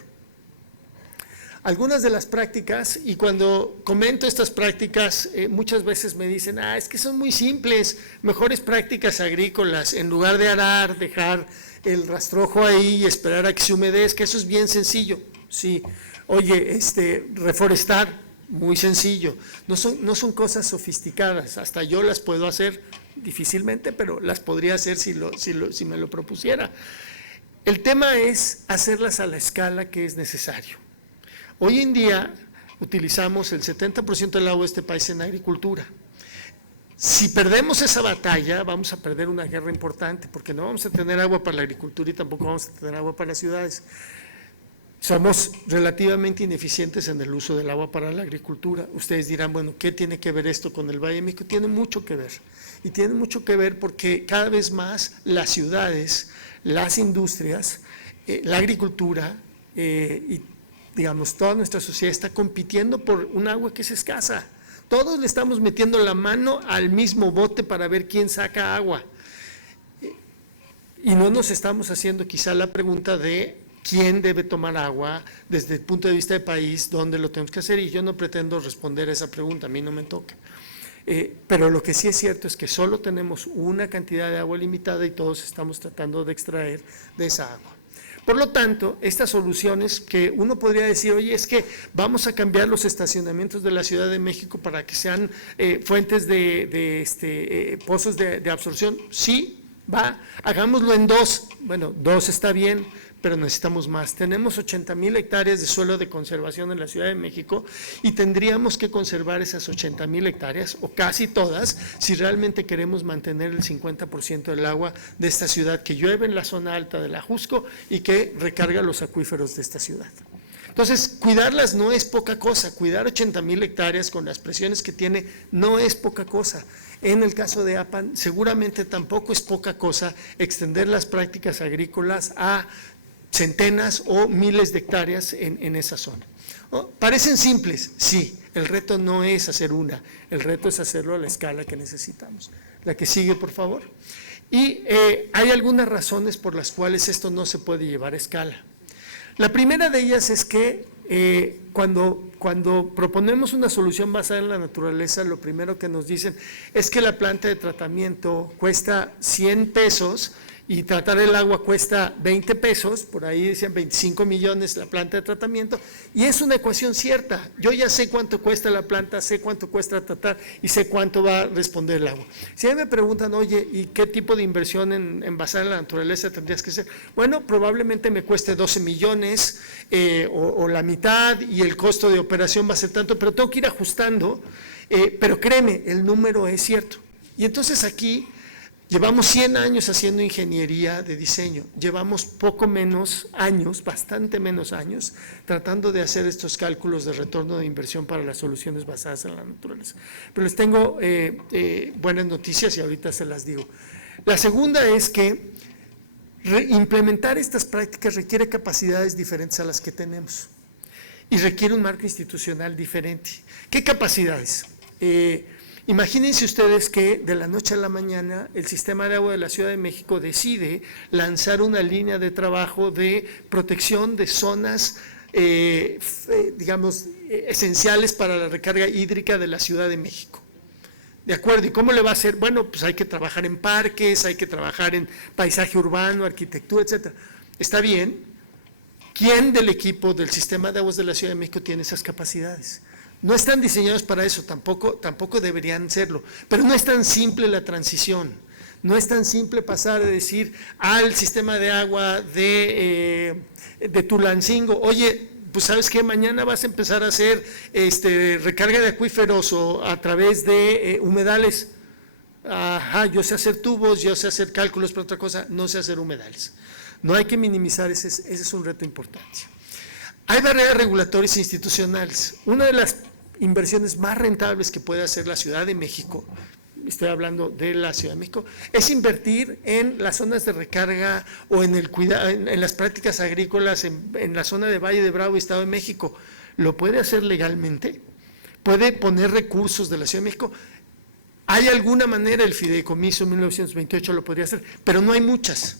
Algunas de las prácticas, y cuando comento estas prácticas, muchas veces me dicen, es que son muy simples, mejores prácticas agrícolas, en lugar de arar, dejar el rastrojo ahí y esperar a que se humedezca, eso es bien sencillo. Sí, oye, reforestar, muy sencillo, no son cosas sofisticadas, hasta yo las puedo hacer difícilmente, pero las podría hacer si me lo propusiera. El tema es hacerlas a la escala que es necesario. Hoy en día utilizamos el 70% del agua de este país en agricultura. Si perdemos esa batalla, vamos a perder una guerra importante, porque no vamos a tener agua para la agricultura y tampoco vamos a tener agua para las ciudades. Somos relativamente ineficientes en el uso del agua para la agricultura. Ustedes dirán, bueno, ¿qué tiene que ver esto con el Valle de México? Tiene mucho que ver. Y tiene mucho que ver porque cada vez más las ciudades, las industrias, la agricultura y digamos, toda nuestra sociedad está compitiendo por un agua que es escasa. Todos le estamos metiendo la mano al mismo bote para ver quién saca agua. Y no nos estamos haciendo quizá la pregunta de quién debe tomar agua desde el punto de vista del país, dónde lo tenemos que hacer, y yo no pretendo responder a esa pregunta, a mí no me toca. Pero lo que sí es cierto es que solo tenemos una cantidad de agua limitada y todos estamos tratando de extraer de esa agua. Por lo tanto, estas soluciones que uno podría decir, oye, es que vamos a cambiar los estacionamientos de la Ciudad de México para que sean fuentes de pozos de absorción, sí, va, hagámoslo en 2, bueno, 2 está bien, pero necesitamos más. Tenemos 80,000 hectáreas de suelo de conservación en la Ciudad de México y tendríamos que conservar esas 80,000 hectáreas, o casi todas, si realmente queremos mantener el 50% del agua de esta ciudad que llueve en la zona alta de la Jusco y que recarga los acuíferos de esta ciudad. Entonces, cuidarlas no es poca cosa, cuidar 80,000 hectáreas con las presiones que tiene no es poca cosa. En el caso de Apan, seguramente tampoco es poca cosa extender las prácticas agrícolas a centenas o miles de hectáreas en esa zona. ¿Parecen simples? Sí, el reto no es hacer una, el reto es hacerlo a la escala que necesitamos. La que sigue, por favor. Y hay algunas razones por las cuales esto no se puede llevar a escala. La primera de ellas es que cuando proponemos una solución basada en la naturaleza, lo primero que nos dicen es que la planta de tratamiento cuesta 100 pesos y tratar el agua cuesta 20 pesos, por ahí decían 25 millones la planta de tratamiento, y es una ecuación cierta. Yo ya sé cuánto cuesta la planta, sé cuánto cuesta tratar y sé cuánto va a responder el agua. Si a mí me preguntan, oye, ¿y qué tipo de inversión en basada en la naturaleza tendrías que hacer? Bueno, probablemente me cueste 12 millones o la mitad, y el costo de operación va a ser tanto, pero tengo que ir ajustando, pero créeme, el número es cierto. Y entonces aquí llevamos 100 años haciendo ingeniería de diseño, llevamos poco menos años, bastante menos años, tratando de hacer estos cálculos de retorno de inversión para las soluciones basadas en la naturaleza. Pero les tengo buenas noticias y ahorita se las digo. La segunda es que implementar estas prácticas requiere capacidades diferentes a las que tenemos y requiere un marco institucional diferente. ¿Qué capacidades? Imagínense ustedes que de la noche a la mañana el Sistema de Agua de la Ciudad de México decide lanzar una línea de trabajo de protección de zonas, digamos, esenciales para la recarga hídrica de la Ciudad de México. ¿De acuerdo? ¿Y cómo le va a hacer? Bueno, pues hay que trabajar en parques, hay que trabajar en paisaje urbano, arquitectura, etcétera. Está bien. ¿Quién del equipo del Sistema de Aguas de la Ciudad de México tiene esas capacidades? No están diseñados para eso, tampoco deberían serlo, pero no es tan simple la transición, no es tan simple pasar de decir al sistema de agua de Tulancingo, oye, pues sabes que mañana vas a empezar a hacer recarga de acuíferos o a través de humedales. Ajá, yo sé hacer tubos, yo sé hacer cálculos, pero otra cosa, no sé hacer humedales. No hay que minimizar, ese es un reto importante. Hay barreras regulatorias e institucionales. Una de las inversiones más rentables que puede hacer la Ciudad de México, estoy hablando de la Ciudad de México, es invertir en las zonas de recarga o en el cuidado, en las prácticas agrícolas en la zona de Valle de Bravo y Estado de México. ¿Lo puede hacer legalmente? ¿Puede poner recursos de la Ciudad de México? Hay alguna manera, el fideicomiso en 1928 lo podría hacer, pero no hay muchas.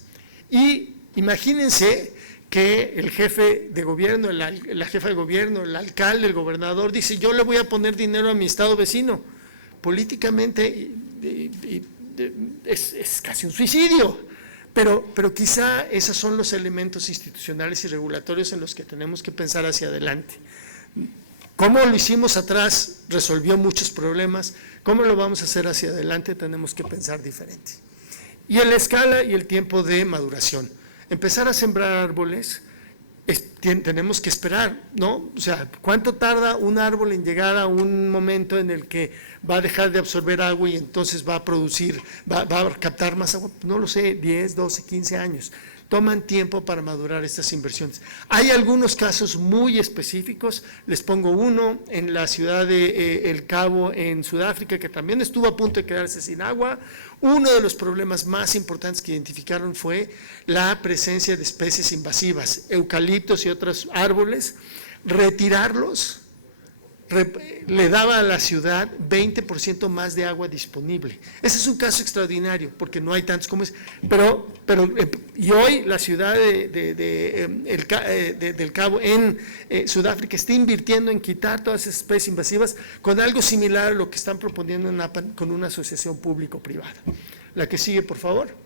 Y imagínense que el jefe de gobierno, la jefa de gobierno, el alcalde, el gobernador dice: yo le voy a poner dinero a mi estado vecino. Políticamente es casi un suicidio, pero quizá esos son los elementos institucionales y regulatorios en los que tenemos que pensar hacia adelante. ¿Cómo lo hicimos atrás? Resolvió muchos problemas. ¿Cómo lo vamos a hacer hacia adelante? Tenemos que pensar diferente. Y en la escala y el tiempo de maduración. Empezar a sembrar árboles, tenemos que esperar, ¿no? O sea, ¿cuánto tarda un árbol en llegar a un momento en el que va a dejar de absorber agua y entonces va a producir, va a captar más agua? No lo sé, 10, 12, 15 años. Toman tiempo para madurar estas inversiones. Hay algunos casos muy específicos, les pongo uno en la ciudad de El Cabo, en Sudáfrica, que también estuvo a punto de quedarse sin agua. Uno de los problemas más importantes que identificaron fue la presencia de especies invasivas, eucaliptos y otros árboles. Retirarlos le daba a la ciudad 20% más de agua disponible. Ese es un caso extraordinario, porque no hay tantos como ese, y hoy la ciudad del Cabo en Sudáfrica está invirtiendo en quitar todas esas especies invasivas con algo similar a lo que están proponiendo en NAPAN con una asociación público-privada. La que sigue, por favor.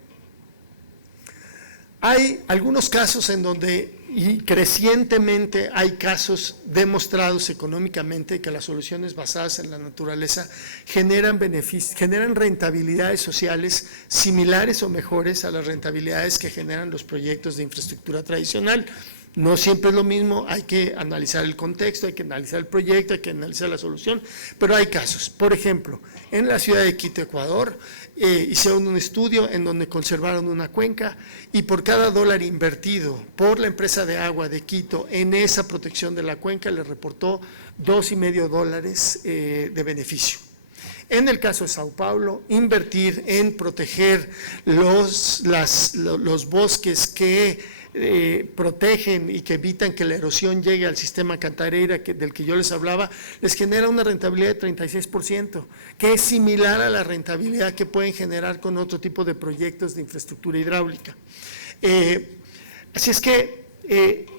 Hay algunos casos en donde, y crecientemente hay casos demostrados económicamente, que las soluciones basadas en la naturaleza generan beneficios, generan rentabilidades sociales similares o mejores a las rentabilidades que generan los proyectos de infraestructura tradicional. No siempre es lo mismo, hay que analizar el contexto, hay que analizar el proyecto, hay que analizar la solución, pero hay casos. Por ejemplo, en la ciudad de Quito, Ecuador, hicieron un estudio en donde conservaron una cuenca y por cada dólar invertido por la empresa de agua de Quito en esa protección de la cuenca le reportó $2.50 de beneficio. En el caso de Sao Paulo, invertir en proteger los bosques que protegen y que evitan que la erosión llegue al sistema Cantareira del que yo les hablaba, les genera una rentabilidad de 36%, que es similar a la rentabilidad que pueden generar con otro tipo de proyectos de infraestructura hidráulica. Así es que,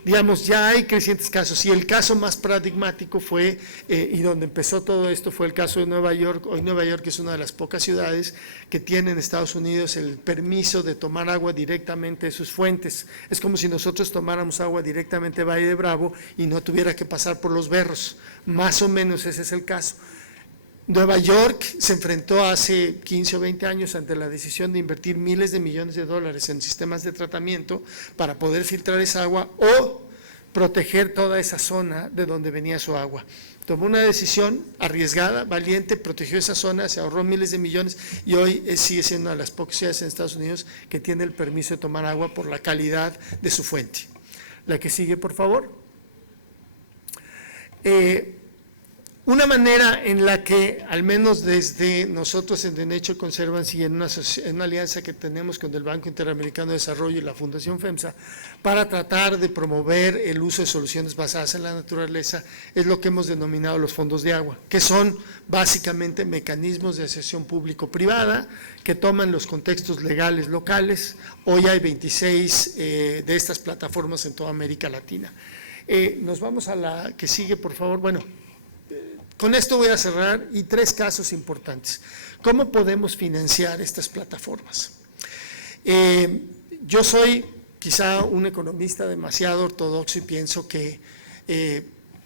digamos, ya hay crecientes casos, y el caso más paradigmático fue, y donde empezó todo esto, fue el caso de Nueva York. Hoy Nueva York es una de las pocas ciudades que tiene en Estados Unidos el permiso de tomar agua directamente de sus fuentes. Es como si nosotros tomáramos agua directamente de Valle de Bravo y no tuviera que pasar por los berros. Más o menos ese es el caso. Nueva York se enfrentó hace 15 o 20 años ante la decisión de invertir miles de millones de dólares en sistemas de tratamiento para poder filtrar esa agua o proteger toda esa zona de donde venía su agua. Tomó una decisión arriesgada, valiente, protegió esa zona, se ahorró miles de millones y hoy sigue siendo una de las pocas ciudades en Estados Unidos que tiene el permiso de tomar agua por la calidad de su fuente. La que sigue, por favor. Una manera en la que, al menos desde nosotros en The Nature Conservancy y en una alianza que tenemos con el Banco Interamericano de Desarrollo y la Fundación FEMSA, para tratar de promover el uso de soluciones basadas en la naturaleza, es lo que hemos denominado los fondos de agua, que son básicamente mecanismos de asociación público-privada que toman los contextos legales locales. Hoy hay 26 de estas plataformas en toda América Latina. Nos vamos a la que sigue, por favor. Bueno, con esto voy a cerrar, y 3 casos importantes. ¿Cómo podemos financiar estas plataformas? Yo soy quizá un economista demasiado ortodoxo y pienso que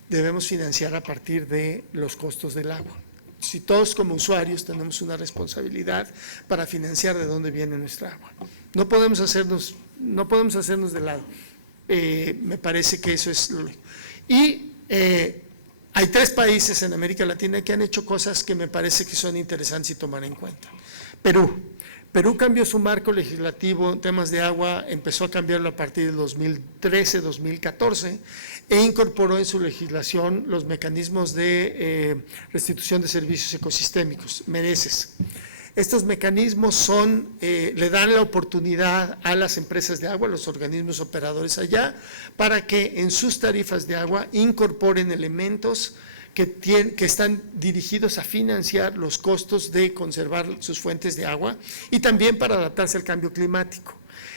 debemos financiar a partir de los costos del agua. Si todos como usuarios tenemos una responsabilidad para financiar de dónde viene nuestra agua. No podemos hacernos de lado. Me parece que eso es lo único. Y hay 3 países en América Latina que han hecho cosas que me parece que son interesantes y tomar en cuenta. Perú cambió su marco legislativo en temas de agua, empezó a cambiarlo a partir del 2013-2014 e incorporó en su legislación los mecanismos de restitución de servicios ecosistémicos, MERECES. Estos mecanismos le dan la oportunidad a las empresas de agua, a los organismos operadores allá, para que en sus tarifas de agua incorporen elementos que están dirigidos a financiar los costos de conservar sus fuentes de agua y también para adaptarse al cambio climático.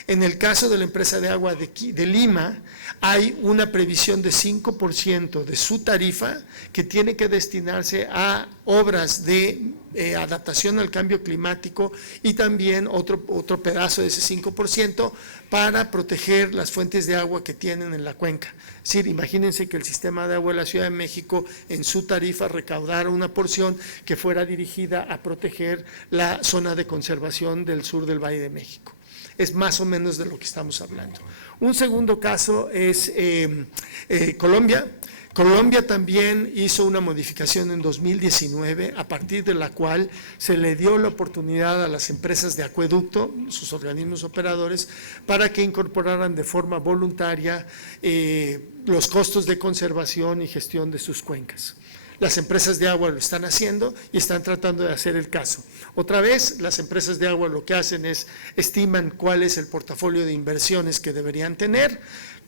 En el caso de la empresa de agua de Lima, hay una previsión de 5% de su tarifa que tiene que destinarse a obras de adaptación al cambio climático y también otro pedazo de ese 5% para proteger las fuentes de agua que tienen en la cuenca. Es decir, imagínense que el sistema de agua de la Ciudad de México en su tarifa recaudara una porción que fuera dirigida a proteger la zona de conservación del sur del Valle de México. Es más o menos de lo que estamos hablando. Un segundo caso es Colombia. Colombia también hizo una modificación en 2019, a partir de la cual se le dio la oportunidad a las empresas de acueducto, sus organismos operadores, para que incorporaran de forma voluntaria los costos de conservación y gestión de sus cuencas. Las empresas de agua lo están haciendo y están tratando de hacer el caso. Otra vez, las empresas de agua lo que hacen es estiman cuál es el portafolio de inversiones que deberían tener,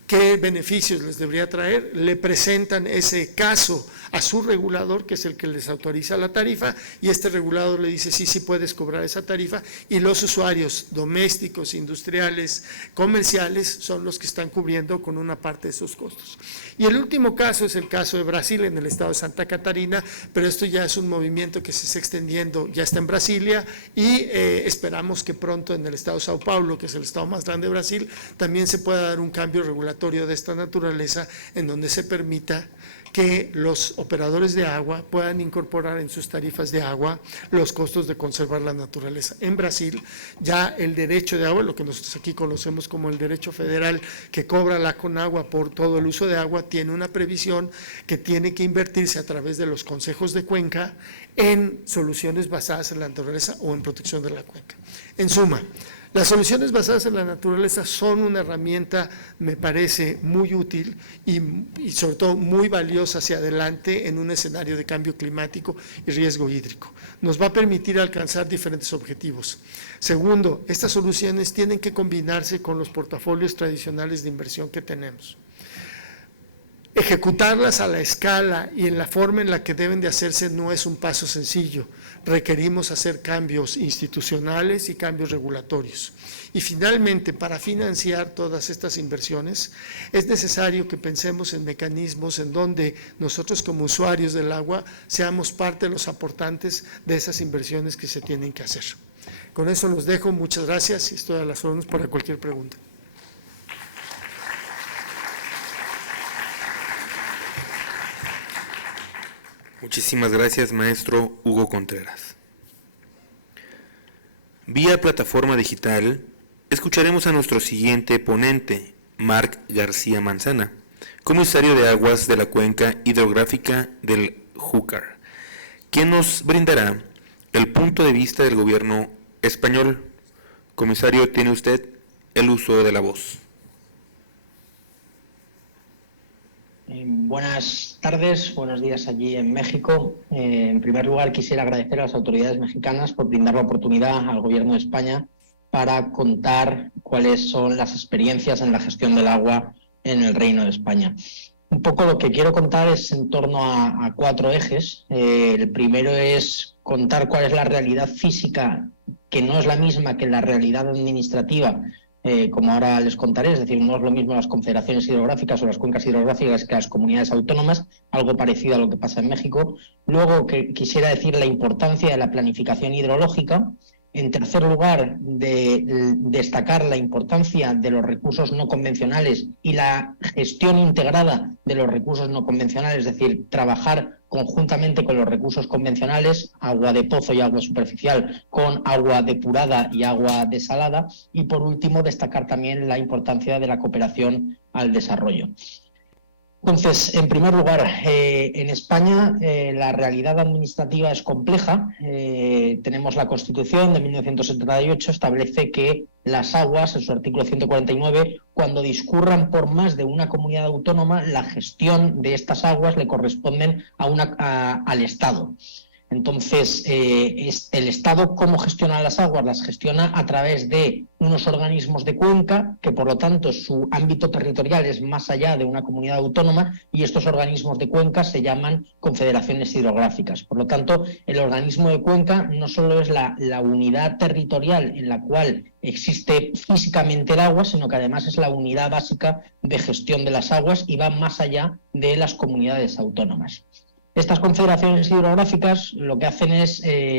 qué beneficios les debería traer, le presentan ese caso a su regulador, que es el que les autoriza la tarifa, y este regulador le dice sí puedes cobrar esa tarifa, y los usuarios domésticos, industriales, comerciales, son los que están cubriendo con una parte de esos costos. Y el último caso es el caso de Brasil, en el estado de Santa Catarina, pero esto ya es un movimiento que se está extendiendo, ya está en Brasilia, y esperamos que pronto en el estado de Sao Paulo, que es el estado más grande de Brasil, también se pueda dar un cambio regulatorio de esta naturaleza, en donde se permita que los operadores de agua puedan incorporar en sus tarifas de agua los costos de conservar la naturaleza. En Brasil ya el derecho de agua, lo que nosotros aquí conocemos como el derecho federal que cobra la Conagua por todo el uso de agua, tiene una previsión que tiene que invertirse a través de los consejos de cuenca en soluciones basadas en la naturaleza o en protección de la cuenca. En suma, las soluciones basadas en la naturaleza son una herramienta, me parece, muy útil y sobre todo muy valiosa hacia adelante en un escenario de cambio climático y riesgo hídrico. Nos va a permitir alcanzar diferentes objetivos. Segundo, estas soluciones tienen que combinarse con los portafolios tradicionales de inversión que tenemos. Ejecutarlas a la escala y en la forma en la que deben de hacerse no es un paso sencillo. Requerimos hacer cambios institucionales y cambios regulatorios. Y finalmente, para financiar todas estas inversiones, es necesario que pensemos en mecanismos en donde nosotros como usuarios del agua seamos parte de los aportantes de esas inversiones que se tienen que hacer. Con eso los dejo, muchas gracias y estoy a las órdenes para cualquier pregunta. Muchísimas gracias, maestro Hugo Contreras. Vía plataforma digital, escucharemos a nuestro siguiente ponente, Marc García Manzana, comisario de aguas de la cuenca hidrográfica del Júcar, quien nos brindará el punto de vista del gobierno español. Comisario, tiene usted el uso de la voz. Buenas tardes, buenos días allí en México. En primer lugar, quisiera agradecer a las autoridades mexicanas por brindar la oportunidad al Gobierno de España para contar cuáles son las experiencias en la gestión del agua en el Reino de España. Un poco lo que quiero contar es en torno a 4 ejes. El primero es contar cuál es la realidad física, que no es la misma que la realidad administrativa, como ahora les contaré, es decir, no es lo mismo las confederaciones hidrográficas o las cuencas hidrográficas que las comunidades autónomas, algo parecido a lo que pasa en México. Luego, que quisiera decir la importancia de la planificación hidrológica. En tercer lugar, de destacar la importancia de los recursos no convencionales y la gestión integrada de los recursos no convencionales, es decir, trabajar conjuntamente con los recursos convencionales, agua de pozo y agua superficial, con agua depurada y agua desalada. Y por último, destacar también la importancia de la cooperación al desarrollo. Entonces, en primer lugar, en España la realidad administrativa es compleja. Tenemos la Constitución de 1978, establece que las aguas, en su artículo 149, cuando discurran por más de una comunidad autónoma, la gestión de estas aguas le corresponden al Estado. Entonces, el Estado, ¿cómo gestiona las aguas? Las gestiona a través de unos organismos de cuenca, que por lo tanto su ámbito territorial es más allá de una comunidad autónoma, y estos organismos de cuenca se llaman confederaciones hidrográficas. Por lo tanto, el organismo de cuenca no solo es la unidad territorial en la cual existe físicamente el agua, sino que además es la unidad básica de gestión de las aguas y va más allá de las comunidades autónomas. Estas confederaciones hidrográficas lo que hacen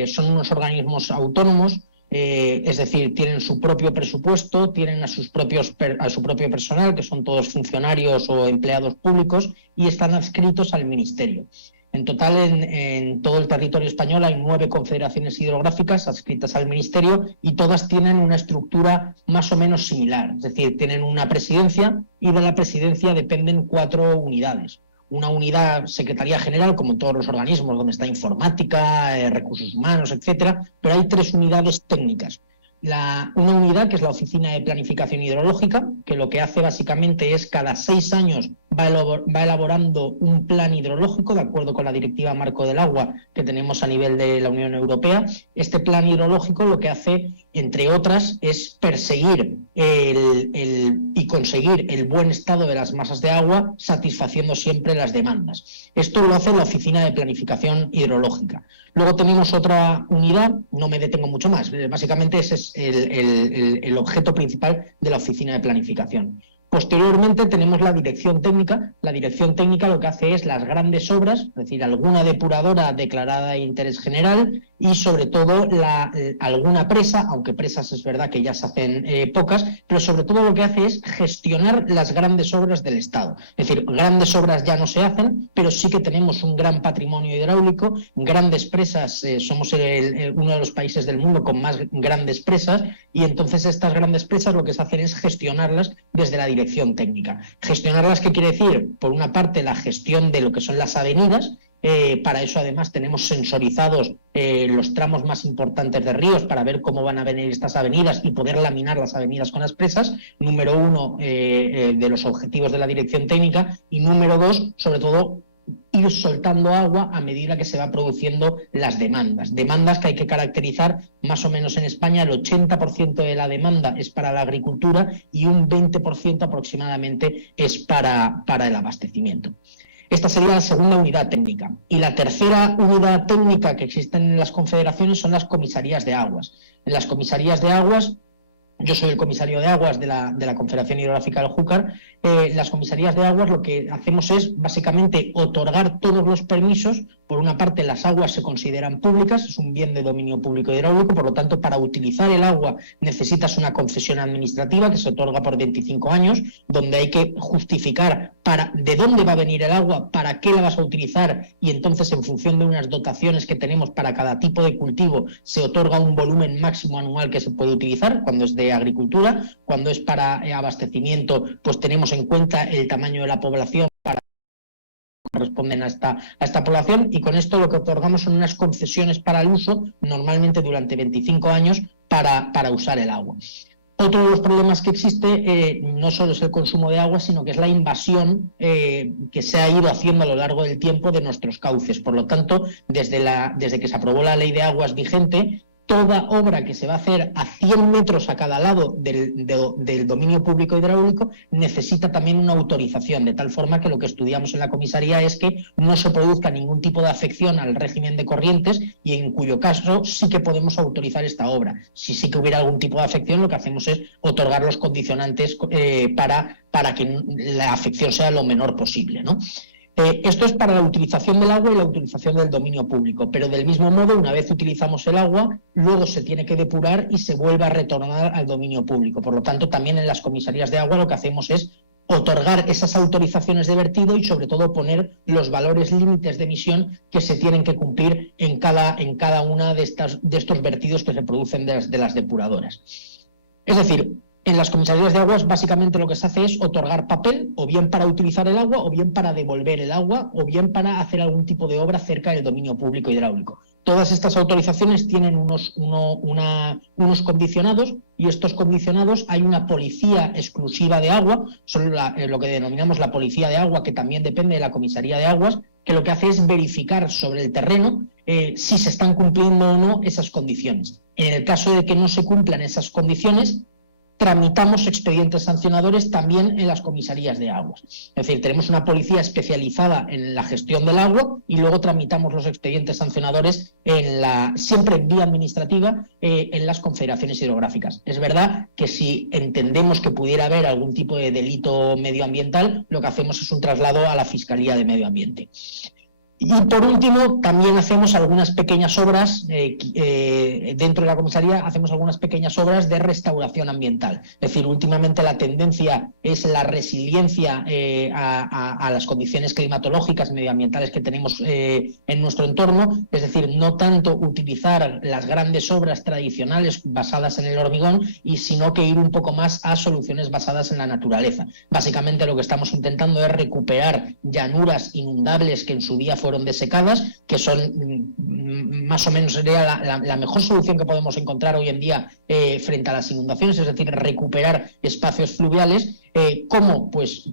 son unos organismos autónomos, es decir, tienen su propio presupuesto, tienen a su propio personal, que son todos funcionarios o empleados públicos, y están adscritos al Ministerio. En total, en todo el territorio español hay 9 confederaciones hidrográficas adscritas al Ministerio y todas tienen una estructura más o menos similar. Es decir, tienen una presidencia y de la presidencia dependen 4 unidades. Una unidad Secretaría General, como en todos los organismos, donde está informática, recursos humanos, etcétera, pero hay 3 unidades técnicas. Una unidad que es la Oficina de Planificación Hidrológica, que lo que hace básicamente es cada 6 años va elaborando un plan hidrológico de acuerdo con la Directiva Marco del Agua que tenemos a nivel de la Unión Europea. Este plan hidrológico lo que hace, entre otras, es perseguir y conseguir el buen estado de las masas de agua, satisfaciendo siempre las demandas. Esto lo hace la Oficina de Planificación Hidrológica. Luego tenemos otra unidad, no me detengo mucho más, básicamente ese es el objeto principal de la Oficina de Planificación. Posteriormente tenemos la dirección técnica. La dirección técnica lo que hace es las grandes obras, es decir, alguna depuradora declarada de interés general y sobre todo alguna presa, aunque presas es verdad que ya se hacen pocas, pero sobre todo lo que hace es gestionar las grandes obras del Estado. Es decir, grandes obras ya no se hacen, pero sí que tenemos un gran patrimonio hidráulico, grandes presas, somos uno de los países del mundo con más grandes presas, y entonces estas grandes presas lo que se hacen es gestionarlas desde la dirección técnica. Gestionarlas, ¿qué quiere decir? Por una parte, la gestión de lo que son las avenidas. Para eso además tenemos sensorizados los tramos más importantes de ríos para ver cómo van a venir estas avenidas y poder laminar las avenidas con las presas. Número 1 de los objetivos de la dirección técnica, y número 2, sobre todo, ir soltando agua a medida que se va produciendo las demandas. Demandas que hay que caracterizar más o menos en España. El 80% de la demanda es para la agricultura y un 20% aproximadamente es para el abastecimiento. Esta sería la segunda unidad técnica. Y la tercera unidad técnica que existen en las confederaciones son las comisarías de aguas. En las comisarías de aguas, yo soy el comisario de aguas de la Confederación Hidrográfica del Júcar. Las comisarías de aguas lo que hacemos es básicamente otorgar todos los permisos. Por una parte, las aguas se consideran públicas, es un bien de dominio público hidráulico, por lo tanto, para utilizar el agua necesitas una concesión administrativa que se otorga por 25 años, donde hay que justificar de dónde va a venir el agua, para qué la vas a utilizar, y entonces, en función de unas dotaciones que tenemos para cada tipo de cultivo, se otorga un volumen máximo anual que se puede utilizar. Cuando es de agricultura, cuando es para abastecimiento, pues tenemos en cuenta el tamaño de la población para corresponden a esta población, y con esto lo que otorgamos son unas concesiones para el uso, normalmente durante 25 años, para usar el agua. Otro de los problemas que existe no solo es el consumo de agua, sino que es la invasión que se ha ido haciendo a lo largo del tiempo de nuestros cauces. Por lo tanto, desde que se aprobó la ley de aguas vigente, toda obra que se va a hacer a 100 metros a cada lado del dominio público hidráulico necesita también una autorización, de tal forma que lo que estudiamos en la comisaría es que no se produzca ningún tipo de afección al régimen de corrientes, y en cuyo caso sí que podemos autorizar esta obra. Si sí que hubiera algún tipo de afección, lo que hacemos es otorgar los condicionantes para que la afección sea lo menor posible, ¿no? Esto es para la utilización del agua y la utilización del dominio público, pero del mismo modo, una vez utilizamos el agua, luego se tiene que depurar y se vuelve a retornar al dominio público. Por lo tanto, también en las comisarías de agua lo que hacemos es otorgar esas autorizaciones de vertido y, sobre todo, poner los valores límites de emisión que se tienen que cumplir en cada una de estos vertidos que se producen de las depuradoras. Es decir, en las comisarías de aguas básicamente lo que se hace es otorgar papel, o bien para utilizar el agua, o bien para devolver el agua, o bien para hacer algún tipo de obra cerca del dominio público hidráulico. Todas estas autorizaciones tienen unos condicionados, y estos condicionados hay una policía exclusiva de agua, son lo que denominamos la policía de agua, que también depende de la comisaría de aguas, que lo que hace es verificar sobre el terreno si se están cumpliendo o no esas condiciones. En el caso de que no se cumplan esas condiciones, tramitamos expedientes sancionadores también en las comisarías de aguas. Es decir, tenemos una policía especializada en la gestión del agua y luego tramitamos los expedientes sancionadores siempre en vía administrativa en las confederaciones hidrográficas. Es verdad que si entendemos que pudiera haber algún tipo de delito medioambiental, lo que hacemos es un traslado a la Fiscalía de Medio Ambiente. Y por último, también hacemos algunas pequeñas obras, dentro de la comisaría hacemos algunas pequeñas obras de restauración ambiental. Es decir, últimamente la tendencia es la resiliencia a las condiciones climatológicas, medioambientales que tenemos en nuestro entorno. Es decir, no tanto utilizar las grandes obras tradicionales basadas en el hormigón, sino que ir un poco más a soluciones basadas en la naturaleza. Básicamente lo que estamos intentando es recuperar llanuras inundables que en su día fueron desecadas, que son más o menos sería la mejor solución que podemos encontrar hoy en día frente a las inundaciones, es decir, recuperar espacios fluviales. ¿Cómo? Pues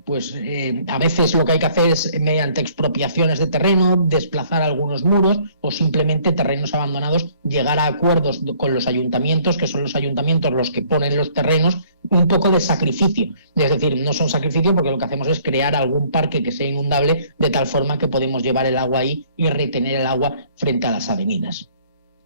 a veces lo que hay que hacer es, mediante expropiaciones de terreno, desplazar algunos muros o simplemente terrenos abandonados, llegar a acuerdos con los ayuntamientos, que son los ayuntamientos los que ponen los terrenos, un poco de sacrificio. Es decir, no son sacrificio porque lo que hacemos es crear algún parque que sea inundable de tal forma que podemos llevar el agua ahí y retener el agua frente a las avenidas.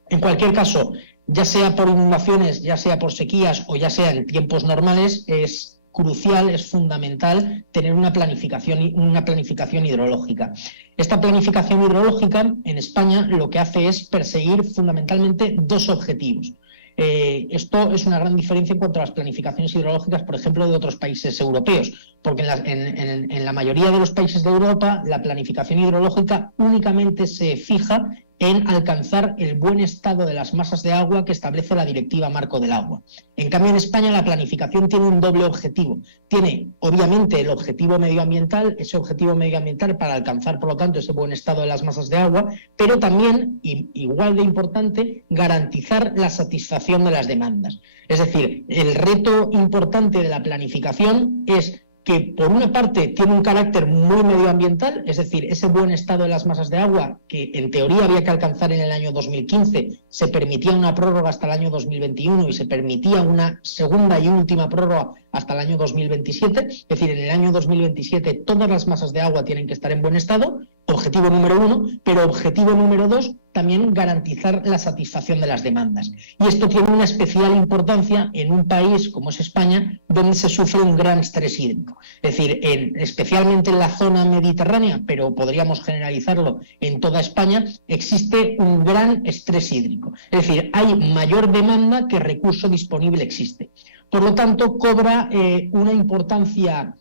En cualquier caso, ya sea por inundaciones, ya sea por sequías o ya sea en tiempos normales, es crucial, es fundamental tener una planificación hidrológica. Esta planificación hidrológica en España lo que hace es perseguir fundamentalmente dos objetivos. Esto es una gran diferencia en cuanto a las planificaciones hidrológicas, por ejemplo, de otros países europeos, porque en la mayoría de los países de Europa la planificación hidrológica únicamente se fija en alcanzar el buen estado de las masas de agua que establece la Directiva Marco del Agua. En cambio, en España la planificación tiene un doble objetivo. Tiene, obviamente, el objetivo medioambiental, ese objetivo medioambiental para alcanzar, por lo tanto, ese buen estado de las masas de agua, pero también, igual de importante, garantizar la satisfacción de las demandas. Es decir, el reto importante de la planificación es que por una parte tiene un carácter muy medioambiental, es decir, ese buen estado de las masas de agua que en teoría había que alcanzar en el año 2015, se permitía una prórroga hasta el año 2021 y se permitía una segunda y última prórroga hasta el año 2027, es decir, en el año 2027 todas las masas de agua tienen que estar en buen estado, objetivo número 1, pero objetivo número 2, también garantizar la satisfacción de las demandas. Y esto tiene una especial importancia en un país como es España, donde se sufre un gran estrés hídrico. Es decir, especialmente en la zona mediterránea, pero podríamos generalizarlo en toda España, existe un gran estrés hídrico. Es decir, hay mayor demanda que recurso disponible existe. Por lo tanto, cobra una importancia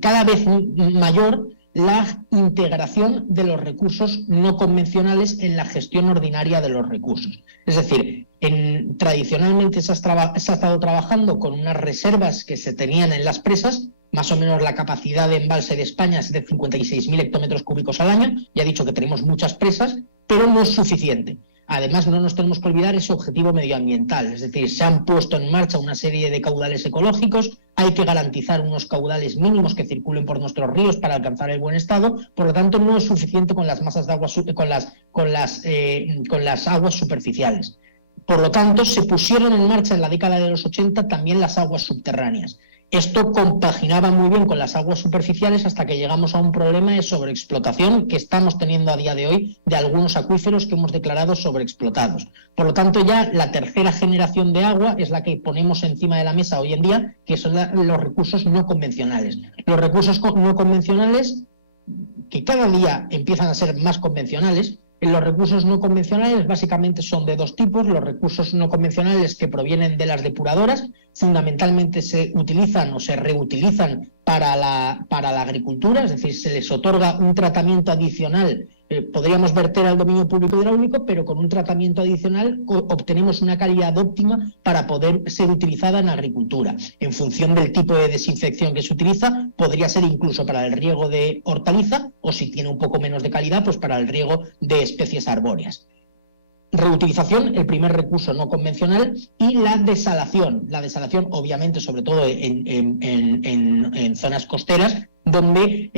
cada vez mayor la integración de los recursos no convencionales en la gestión ordinaria de los recursos. Es decir, tradicionalmente se ha estado trabajando con unas reservas que se tenían en las presas, más o menos la capacidad de embalse de España es de 56.000 hectómetros cúbicos al año, ya he dicho que tenemos muchas presas, pero no es suficiente. Además, no nos tenemos que olvidar ese objetivo medioambiental, es decir, se han puesto en marcha una serie de caudales ecológicos, hay que garantizar unos caudales mínimos que circulen por nuestros ríos para alcanzar el buen estado, por lo tanto no es suficiente con las masas de agua, con las aguas superficiales. Por lo tanto, se pusieron en marcha en la década de los 80 también las aguas subterráneas. Esto compaginaba muy bien con las aguas superficiales hasta que llegamos a un problema de sobreexplotación que estamos teniendo a día de hoy de algunos acuíferos que hemos declarado sobreexplotados. Por lo tanto, ya la tercera generación de agua es la que ponemos encima de la mesa hoy en día, que son los recursos no convencionales. Los recursos no convencionales, que cada día empiezan a ser más convencionales. Los recursos no convencionales básicamente son de dos tipos. Los recursos no convencionales que provienen de las depuradoras, fundamentalmente se utilizan o se reutilizan para la agricultura, es decir, se les otorga un tratamiento adicional. Podríamos verter al dominio público hidráulico, pero con un tratamiento adicional obtenemos una calidad óptima para poder ser utilizada en agricultura. En función del tipo de desinfección que se utiliza, podría ser incluso para el riego de hortaliza o si tiene un poco menos de calidad, pues para el riego de especies arbóreas. Reutilización, el primer recurso no convencional, y la desalación. La desalación, obviamente, sobre todo en zonas costeras, donde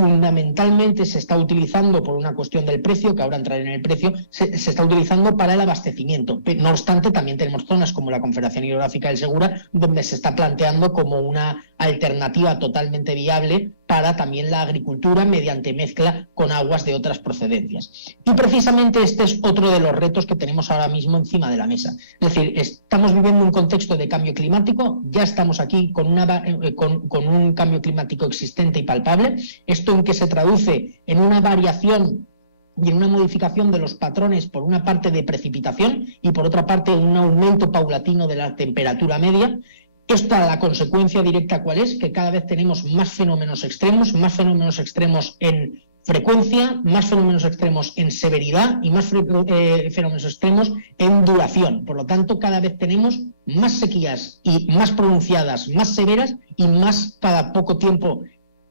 fundamentalmente se está utilizando por una cuestión del precio, que ahora entraré en el precio, se está utilizando para el abastecimiento. No obstante, también tenemos zonas como la Confederación Hidrográfica del Segura, donde se está planteando como una alternativa totalmente viable para también la agricultura mediante mezcla con aguas de otras procedencias. Y precisamente este es otro de los retos que tenemos ahora mismo encima de la mesa. Es decir, estamos viviendo un contexto de cambio climático, ya estamos aquí con un cambio climático existente y palpable. ¿Esto en qué se traduce? En una variación y en una modificación de los patrones, por una parte de precipitación y por otra parte en un aumento paulatino de la temperatura media. Esta, la consecuencia directa, ¿cuál es? Que cada vez tenemos más fenómenos extremos en frecuencia, más fenómenos extremos en severidad y más fenómenos extremos en duración. Por lo tanto, cada vez tenemos más sequías y más pronunciadas, más severas y más cada poco tiempo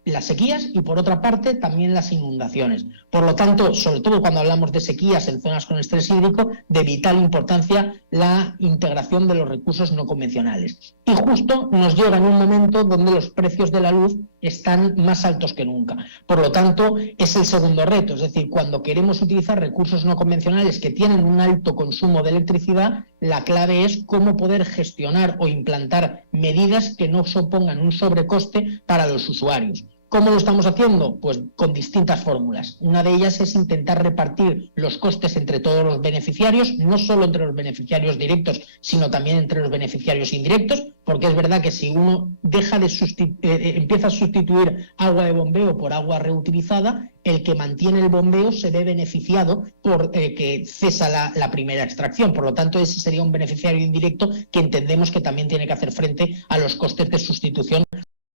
las sequías y por otra parte también las inundaciones. Por lo tanto, sobre todo cuando hablamos de sequías en zonas con estrés hídrico, de vital importancia la integración de los recursos no convencionales. Y justo nos llega en un momento donde los precios de la luz están más altos que nunca. Por lo tanto, es el segundo reto, es decir, cuando queremos utilizar recursos no convencionales que tienen un alto consumo de electricidad, la clave es cómo poder gestionar o implantar medidas que no supongan un sobrecoste para los usuarios. ¿Cómo lo estamos haciendo? Pues con distintas fórmulas. Una de ellas es intentar repartir los costes entre todos los beneficiarios, no solo entre los beneficiarios directos, sino también entre los beneficiarios indirectos, porque es verdad que si uno empieza a sustituir agua de bombeo por agua reutilizada, el que mantiene el bombeo se ve beneficiado por que cesa la primera extracción. Por lo tanto, ese sería un beneficiario indirecto que entendemos que también tiene que hacer frente a los costes de sustitución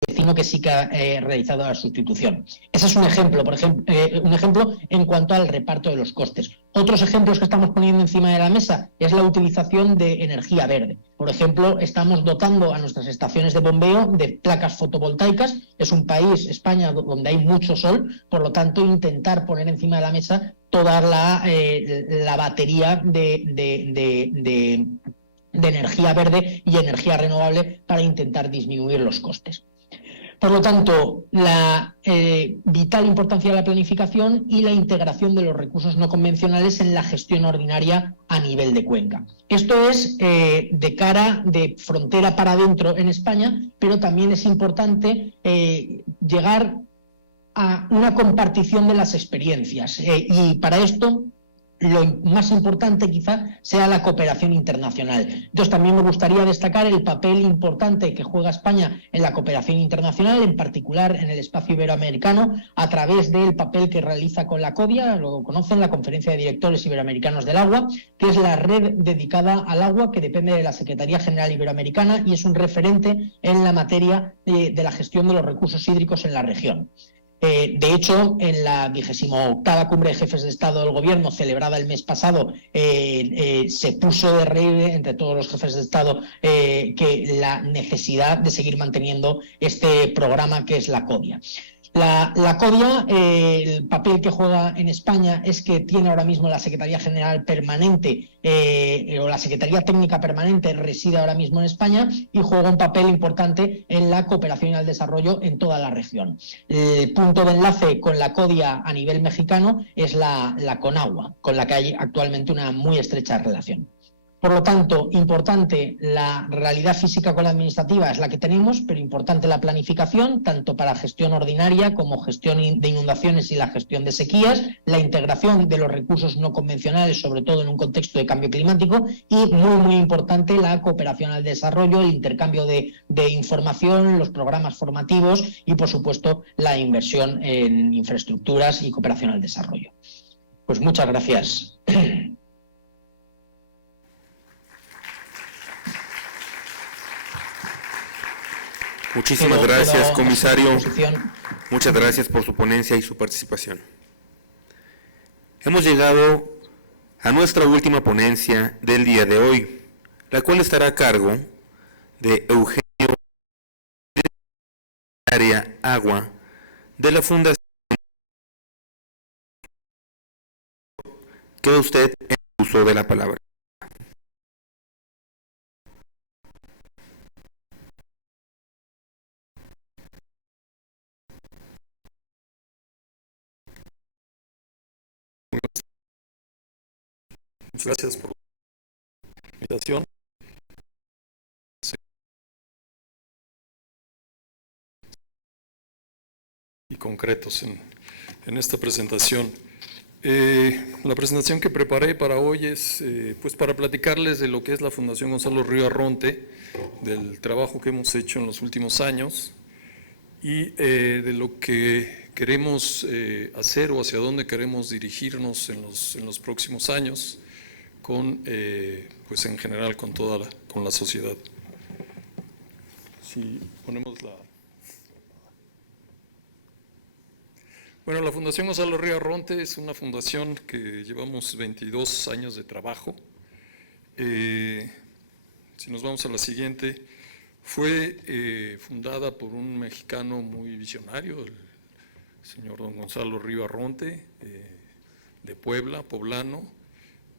vecino que sí que ha realizado la sustitución. Ese es un ejemplo, un ejemplo en cuanto al reparto de los costes. Otros ejemplos que estamos poniendo encima de la mesa es la utilización de energía verde. Por ejemplo, estamos dotando a nuestras estaciones de bombeo de placas fotovoltaicas. Es un país, España, donde hay mucho sol, por lo tanto, intentar poner encima de la mesa toda la batería de energía verde y energía renovable para intentar disminuir los costes. Por lo tanto, la vital importancia de la planificación y la integración de los recursos no convencionales en la gestión ordinaria a nivel de cuenca. Esto es de cara de frontera para adentro en España, pero también es importante llegar a una compartición de las experiencias y para esto lo más importante quizá sea la cooperación internacional. Entonces también me gustaría destacar el papel importante que juega España en la cooperación internacional, en particular en el espacio iberoamericano, a través del papel que realiza con la CODIA, lo conocen, la Conferencia de Directores Iberoamericanos del Agua, que es la red dedicada al agua que depende de la Secretaría General Iberoamericana y es un referente en la materia de la gestión de los recursos hídricos en la región. De hecho, en la 28ª Cumbre de Jefes de Estado del Gobierno, celebrada el mes pasado, se puso de relieve entre todos los jefes de Estado que la necesidad de seguir manteniendo este programa que es la CODIA. La CODIA, el papel que juega en España es que tiene ahora mismo la Secretaría General Permanente o la Secretaría Técnica Permanente reside ahora mismo en España y juega un papel importante en la cooperación y el desarrollo en toda la región. El punto de enlace con la CODIA a nivel mexicano es la CONAGUA, con la que hay actualmente una muy estrecha relación. Por lo tanto, importante la realidad física con la administrativa es la que tenemos, pero importante la planificación, tanto para gestión ordinaria como gestión de inundaciones y la gestión de sequías, la integración de los recursos no convencionales, sobre todo en un contexto de cambio climático, y muy importante la cooperación al desarrollo, el intercambio de información, los programas formativos y, por supuesto, la inversión en infraestructuras y cooperación al desarrollo. Pues muchas gracias. Muchísimas gracias, comisario. Muchas gracias por su ponencia y su participación. Hemos llegado a nuestra última ponencia del día de hoy, la cual estará a cargo de Eugenio Área Agua de la Fundación. Queda usted en uso de la palabra. Muchas gracias por la invitación. Y concretos en esta presentación. La presentación que preparé para hoy es pues para platicarles de lo que es la Fundación Gonzalo Río Arronte, del trabajo que hemos hecho en los últimos años y de lo que queremos hacer o hacia dónde queremos dirigirnos en los próximos años con, pues en general con con la sociedad. Si ponemos la... Bueno, la Fundación Gonzalo Río Arronte es una fundación que llevamos 22 años de trabajo. Si nos vamos a la siguiente, fue fundada por un mexicano muy visionario, el señor don Gonzalo Río Arronte, de Puebla, poblano,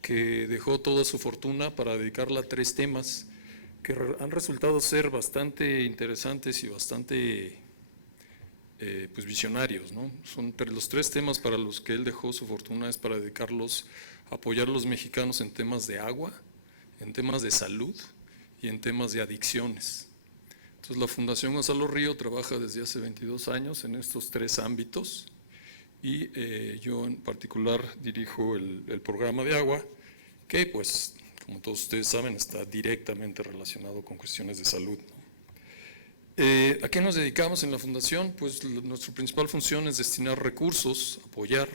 que dejó toda su fortuna para dedicarla a 3 temas que han resultado ser bastante interesantes y bastante pues visionarios, ¿no? Son los 3 temas para los que él dejó su fortuna es para dedicarlos a apoyar a los mexicanos en temas de agua, en temas de salud y en temas de adicciones. Entonces la Fundación Gonzalo Río trabaja desde hace 22 años en estos 3 ámbitos y yo en particular dirijo el programa de agua que pues como todos ustedes saben está directamente relacionado con cuestiones de salud, ¿no? ¿A qué nos dedicamos en la Fundación? Pues nuestra principal función es destinar recursos, apoyar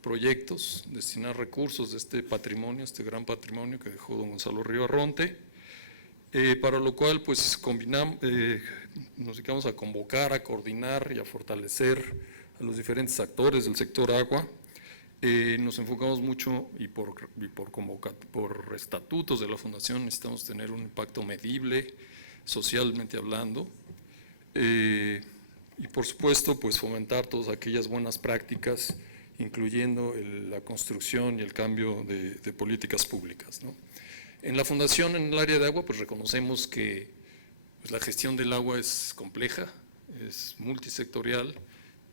proyectos, destinar recursos de este patrimonio, este gran patrimonio que dejó don Gonzalo Río Arronte, para lo cual pues nos dedicamos a convocar, a coordinar y a fortalecer a los diferentes actores del sector agua. Nos enfocamos mucho y por estatutos de la Fundación necesitamos tener un impacto medible, socialmente hablando, y por supuesto pues fomentar todas aquellas buenas prácticas, incluyendo la construcción y el cambio de políticas públicas, ¿no? En la Fundación, en el área de agua, pues reconocemos que pues, la gestión del agua es compleja, es multisectorial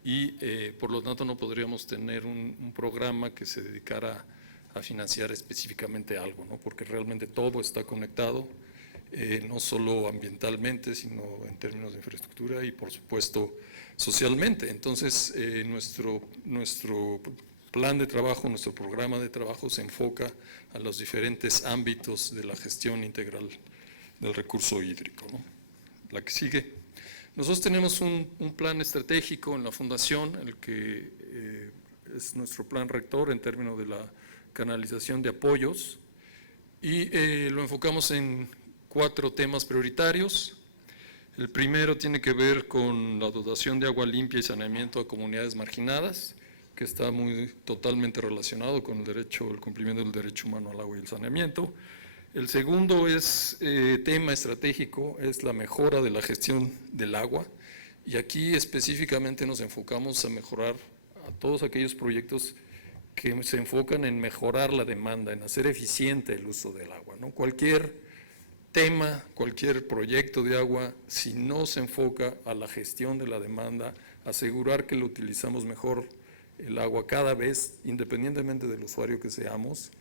y por lo tanto no podríamos tener un programa que se dedicara a financiar específicamente algo, ¿no? Porque realmente todo está conectado, no solo ambientalmente, sino en términos de infraestructura y por supuesto socialmente. Entonces nuestro plan de trabajo, nuestro programa de trabajo se enfoca a los diferentes ámbitos de la gestión integral del recurso hídrico, ¿no? La que sigue. Nosotros tenemos un plan estratégico en la Fundación, el que es nuestro plan rector en términos de la canalización de apoyos y lo enfocamos en 4 temas prioritarios. El primero tiene que ver con la dotación de agua limpia y saneamiento a comunidades marginadas, que está totalmente relacionado con el cumplimiento del derecho humano al agua y el saneamiento. El segundo tema estratégico, es la mejora de la gestión del agua, y aquí específicamente nos enfocamos a mejorar a todos aquellos proyectos que se enfocan en mejorar la demanda, en hacer eficiente el uso del agua, ¿no? Cualquier tema, cualquier proyecto de agua, si no se enfoca a la gestión de la demanda, asegurar que lo utilizamos mejor el agua cada vez, independientemente del usuario que seamos,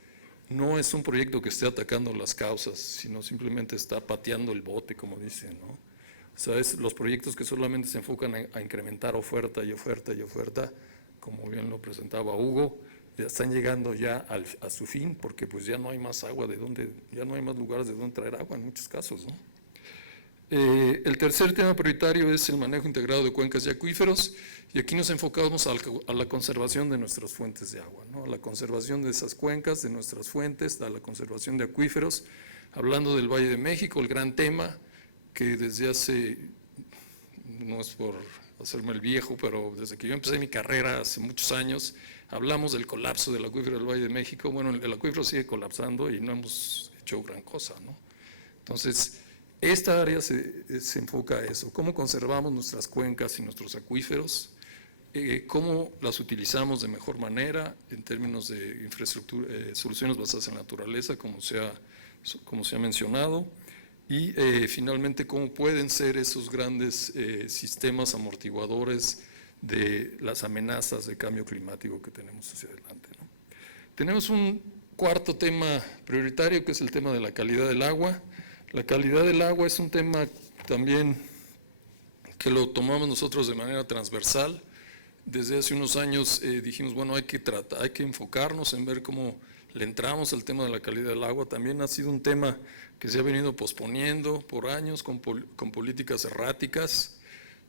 no es un proyecto que esté atacando las causas, sino simplemente está pateando el bote, como dicen, ¿no? O sea, los proyectos que solamente se enfocan a incrementar oferta y oferta y oferta, como bien lo presentaba Hugo, ya están llegando ya a su fin, porque pues ya no hay más agua ya no hay más lugares de donde traer agua en muchos casos, ¿no? El tercer tema prioritario es el manejo integrado de cuencas y acuíferos, y aquí nos enfocamos a la conservación de nuestras fuentes de agua, ¿no? A la conservación de esas cuencas, de nuestras fuentes, a la conservación de acuíferos, hablando del Valle de México, el gran tema que desde hace, no es por hacerme el viejo, pero desde que yo empecé mi carrera hace muchos años, hablamos del colapso del acuífero del Valle de México. Bueno, el acuífero sigue colapsando y no hemos hecho gran cosa, ¿no? Entonces, esta área se enfoca a eso, cómo conservamos nuestras cuencas y nuestros acuíferos, cómo las utilizamos de mejor manera en términos de infraestructura, soluciones basadas en la naturaleza, como se ha mencionado, y finalmente cómo pueden ser esos grandes sistemas amortiguadores de las amenazas de cambio climático que tenemos hacia adelante, ¿no? Tenemos un cuarto tema prioritario, que es el tema de la calidad del agua. La calidad del agua es un tema también que lo tomamos nosotros de manera transversal. Desde hace unos años dijimos, bueno, hay que enfocarnos en ver cómo le entramos al tema de la calidad del agua. También ha sido un tema que se ha venido posponiendo por años con políticas erráticas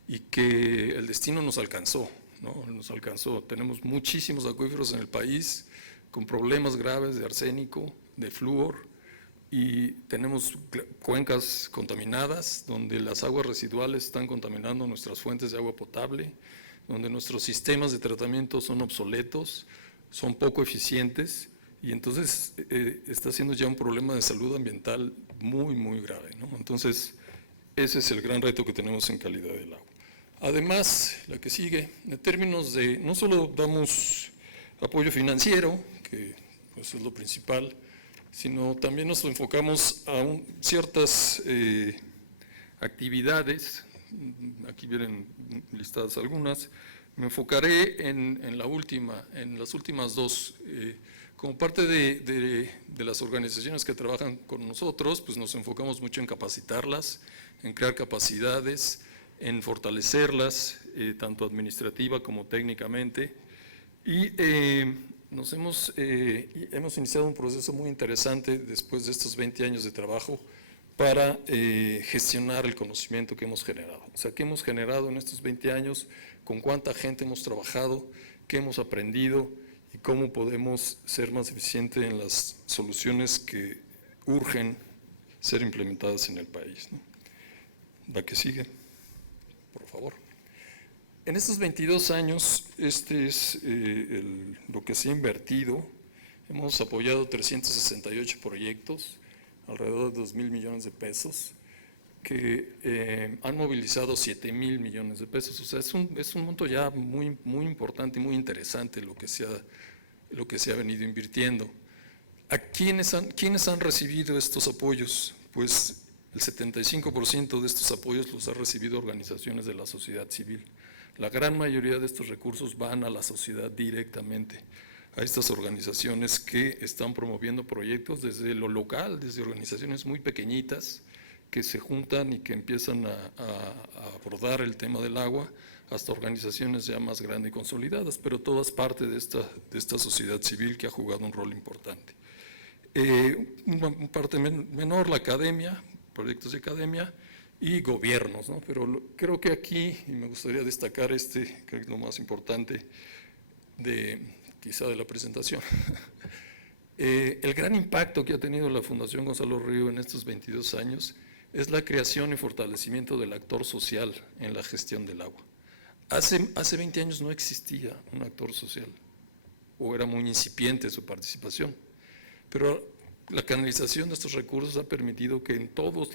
y que el destino nos alcanzó, ¿no? Nos alcanzó. Tenemos muchísimos acuíferos en el país con problemas graves de arsénico, de flúor, y tenemos cuencas contaminadas donde las aguas residuales están contaminando nuestras fuentes de agua potable, donde nuestros sistemas de tratamiento son obsoletos, son poco eficientes, y entonces está siendo ya un problema de salud ambiental muy, muy grave, ¿no? Entonces, ese es el gran reto que tenemos en calidad del agua. Además, la que sigue, en términos de, no solo damos apoyo financiero, que pues, es lo principal, sino también nos enfocamos a ciertas actividades. Aquí vienen listadas algunas. Me enfocaré en las últimas dos. Como parte de las organizaciones que trabajan con nosotros, pues nos enfocamos mucho en capacitarlas, en crear capacidades, en fortalecerlas, tanto administrativa como técnicamente. Y hemos iniciado un proceso muy interesante después de estos 20 años de trabajo para gestionar el conocimiento que hemos generado. O sea, ¿qué hemos generado en estos 20 años? ¿Con cuánta gente hemos trabajado? ¿Qué hemos aprendido? ¿Y cómo podemos ser más eficientes en las soluciones que urgen ser implementadas en el país, ¿no? La que sigue, por favor. En estos 22 años, este es lo que se ha invertido. Hemos apoyado 368 proyectos, alrededor de 2,000 millones de pesos, que han movilizado 7,000 millones de pesos. O sea, es un monto ya muy, muy importante y muy interesante lo que se ha venido invirtiendo. ¿A quiénes han recibido estos apoyos? Pues el 75% de estos apoyos los ha recibido organizaciones de la sociedad civil. La gran mayoría de estos recursos van a la sociedad directamente, a estas organizaciones que están promoviendo proyectos desde lo local, desde organizaciones muy pequeñitas que se juntan y que empiezan a abordar el tema del agua, hasta organizaciones ya más grandes y consolidadas, pero todas parte de esta sociedad civil que ha jugado un rol importante. Una parte menor, la academia, proyectos de academia, y gobiernos, ¿no? Pero creo que aquí, y me gustaría destacar que es lo más importante quizá de la presentación, el gran impacto que ha tenido la Fundación Gonzalo Río en estos 22 años es la creación y fortalecimiento del actor social en la gestión del agua. Hace 20 años no existía un actor social, o era muy incipiente su participación, pero la canalización de estos recursos ha permitido que en todos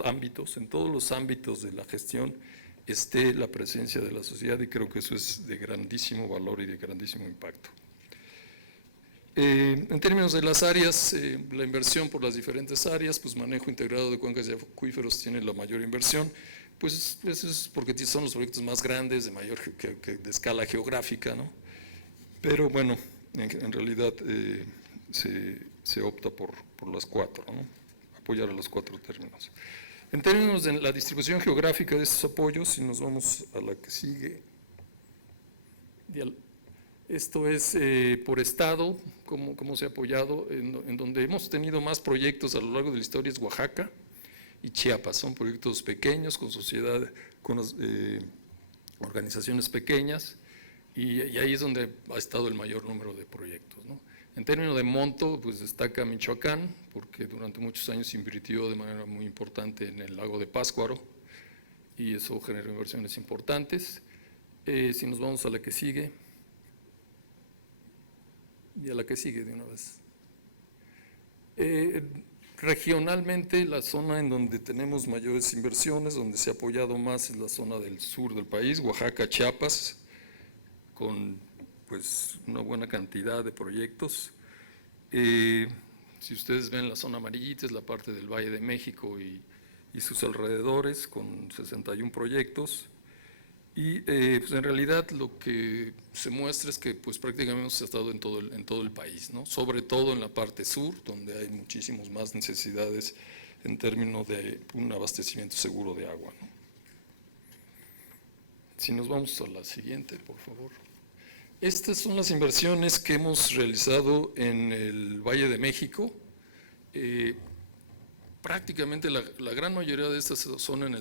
los ámbitos de la gestión esté la presencia de la sociedad, y creo que eso es de grandísimo valor y de grandísimo impacto. En términos de las áreas, la inversión por las diferentes áreas, pues manejo integrado de cuencas y acuíferos tiene la mayor inversión, pues eso es porque son los proyectos más grandes, de escala geográfica, ¿no? Pero bueno, en realidad se opta por las cuatro, ¿no? Apoyar a los cuatro términos. En términos de la distribución geográfica de estos apoyos, si nos vamos a la que sigue, esto es por estado, cómo se ha apoyado, en donde hemos tenido más proyectos a lo largo de la historia es Oaxaca y Chiapas. Son proyectos pequeños con organizaciones pequeñas, y ahí es donde ha estado el mayor número de proyectos, ¿no? En términos de monto, pues destaca Michoacán, porque durante muchos años invirtió de manera muy importante en el lago de Pátzcuaro, y eso generó inversiones importantes. Si nos vamos a la que sigue, y a la que sigue de una vez. Regionalmente, la zona en donde tenemos mayores inversiones, donde se ha apoyado más, es la zona del sur del país, Oaxaca, Chiapas, con pues una buena cantidad de proyectos. Si ustedes ven la zona amarillita, es la parte del Valle de México y sus alrededores, con 61 proyectos. Y pues en realidad lo que se muestra es que pues prácticamente hemos estado en todo el país, ¿no? Sobre todo en la parte sur, donde hay muchísimas más necesidades en términos de un abastecimiento seguro de agua, ¿no? Si nos vamos a la siguiente, por favor. Estas son las inversiones que hemos realizado en el Valle de México. Prácticamente la gran mayoría de estas son en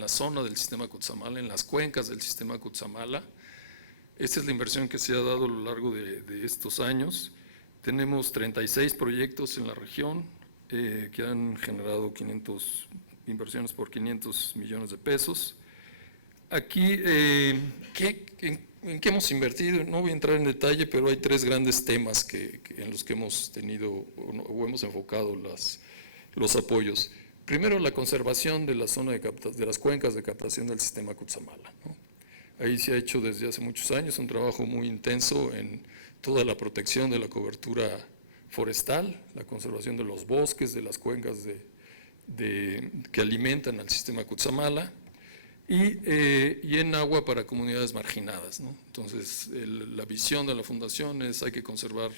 la zona del sistema Cutzamala, en las cuencas del sistema Cutzamala. Esta es la inversión que se ha dado a lo largo de estos años. Tenemos 36 proyectos en la región que han generado inversiones por 500 millones de pesos. Aquí, ¿en qué hemos invertido? No voy a entrar en detalle, pero hay 3 grandes temas en los que hemos tenido o hemos enfocado los apoyos. Primero, la conservación de la zona de las cuencas de captación del sistema Cutzamala, ¿no? Ahí se ha hecho desde hace muchos años un trabajo muy intenso en toda la protección de la cobertura forestal, la conservación de los bosques, de las cuencas que alimentan al sistema Cutzamala, y en agua para comunidades marginadas, ¿no? Entonces, la visión de la Fundación es hay que conservar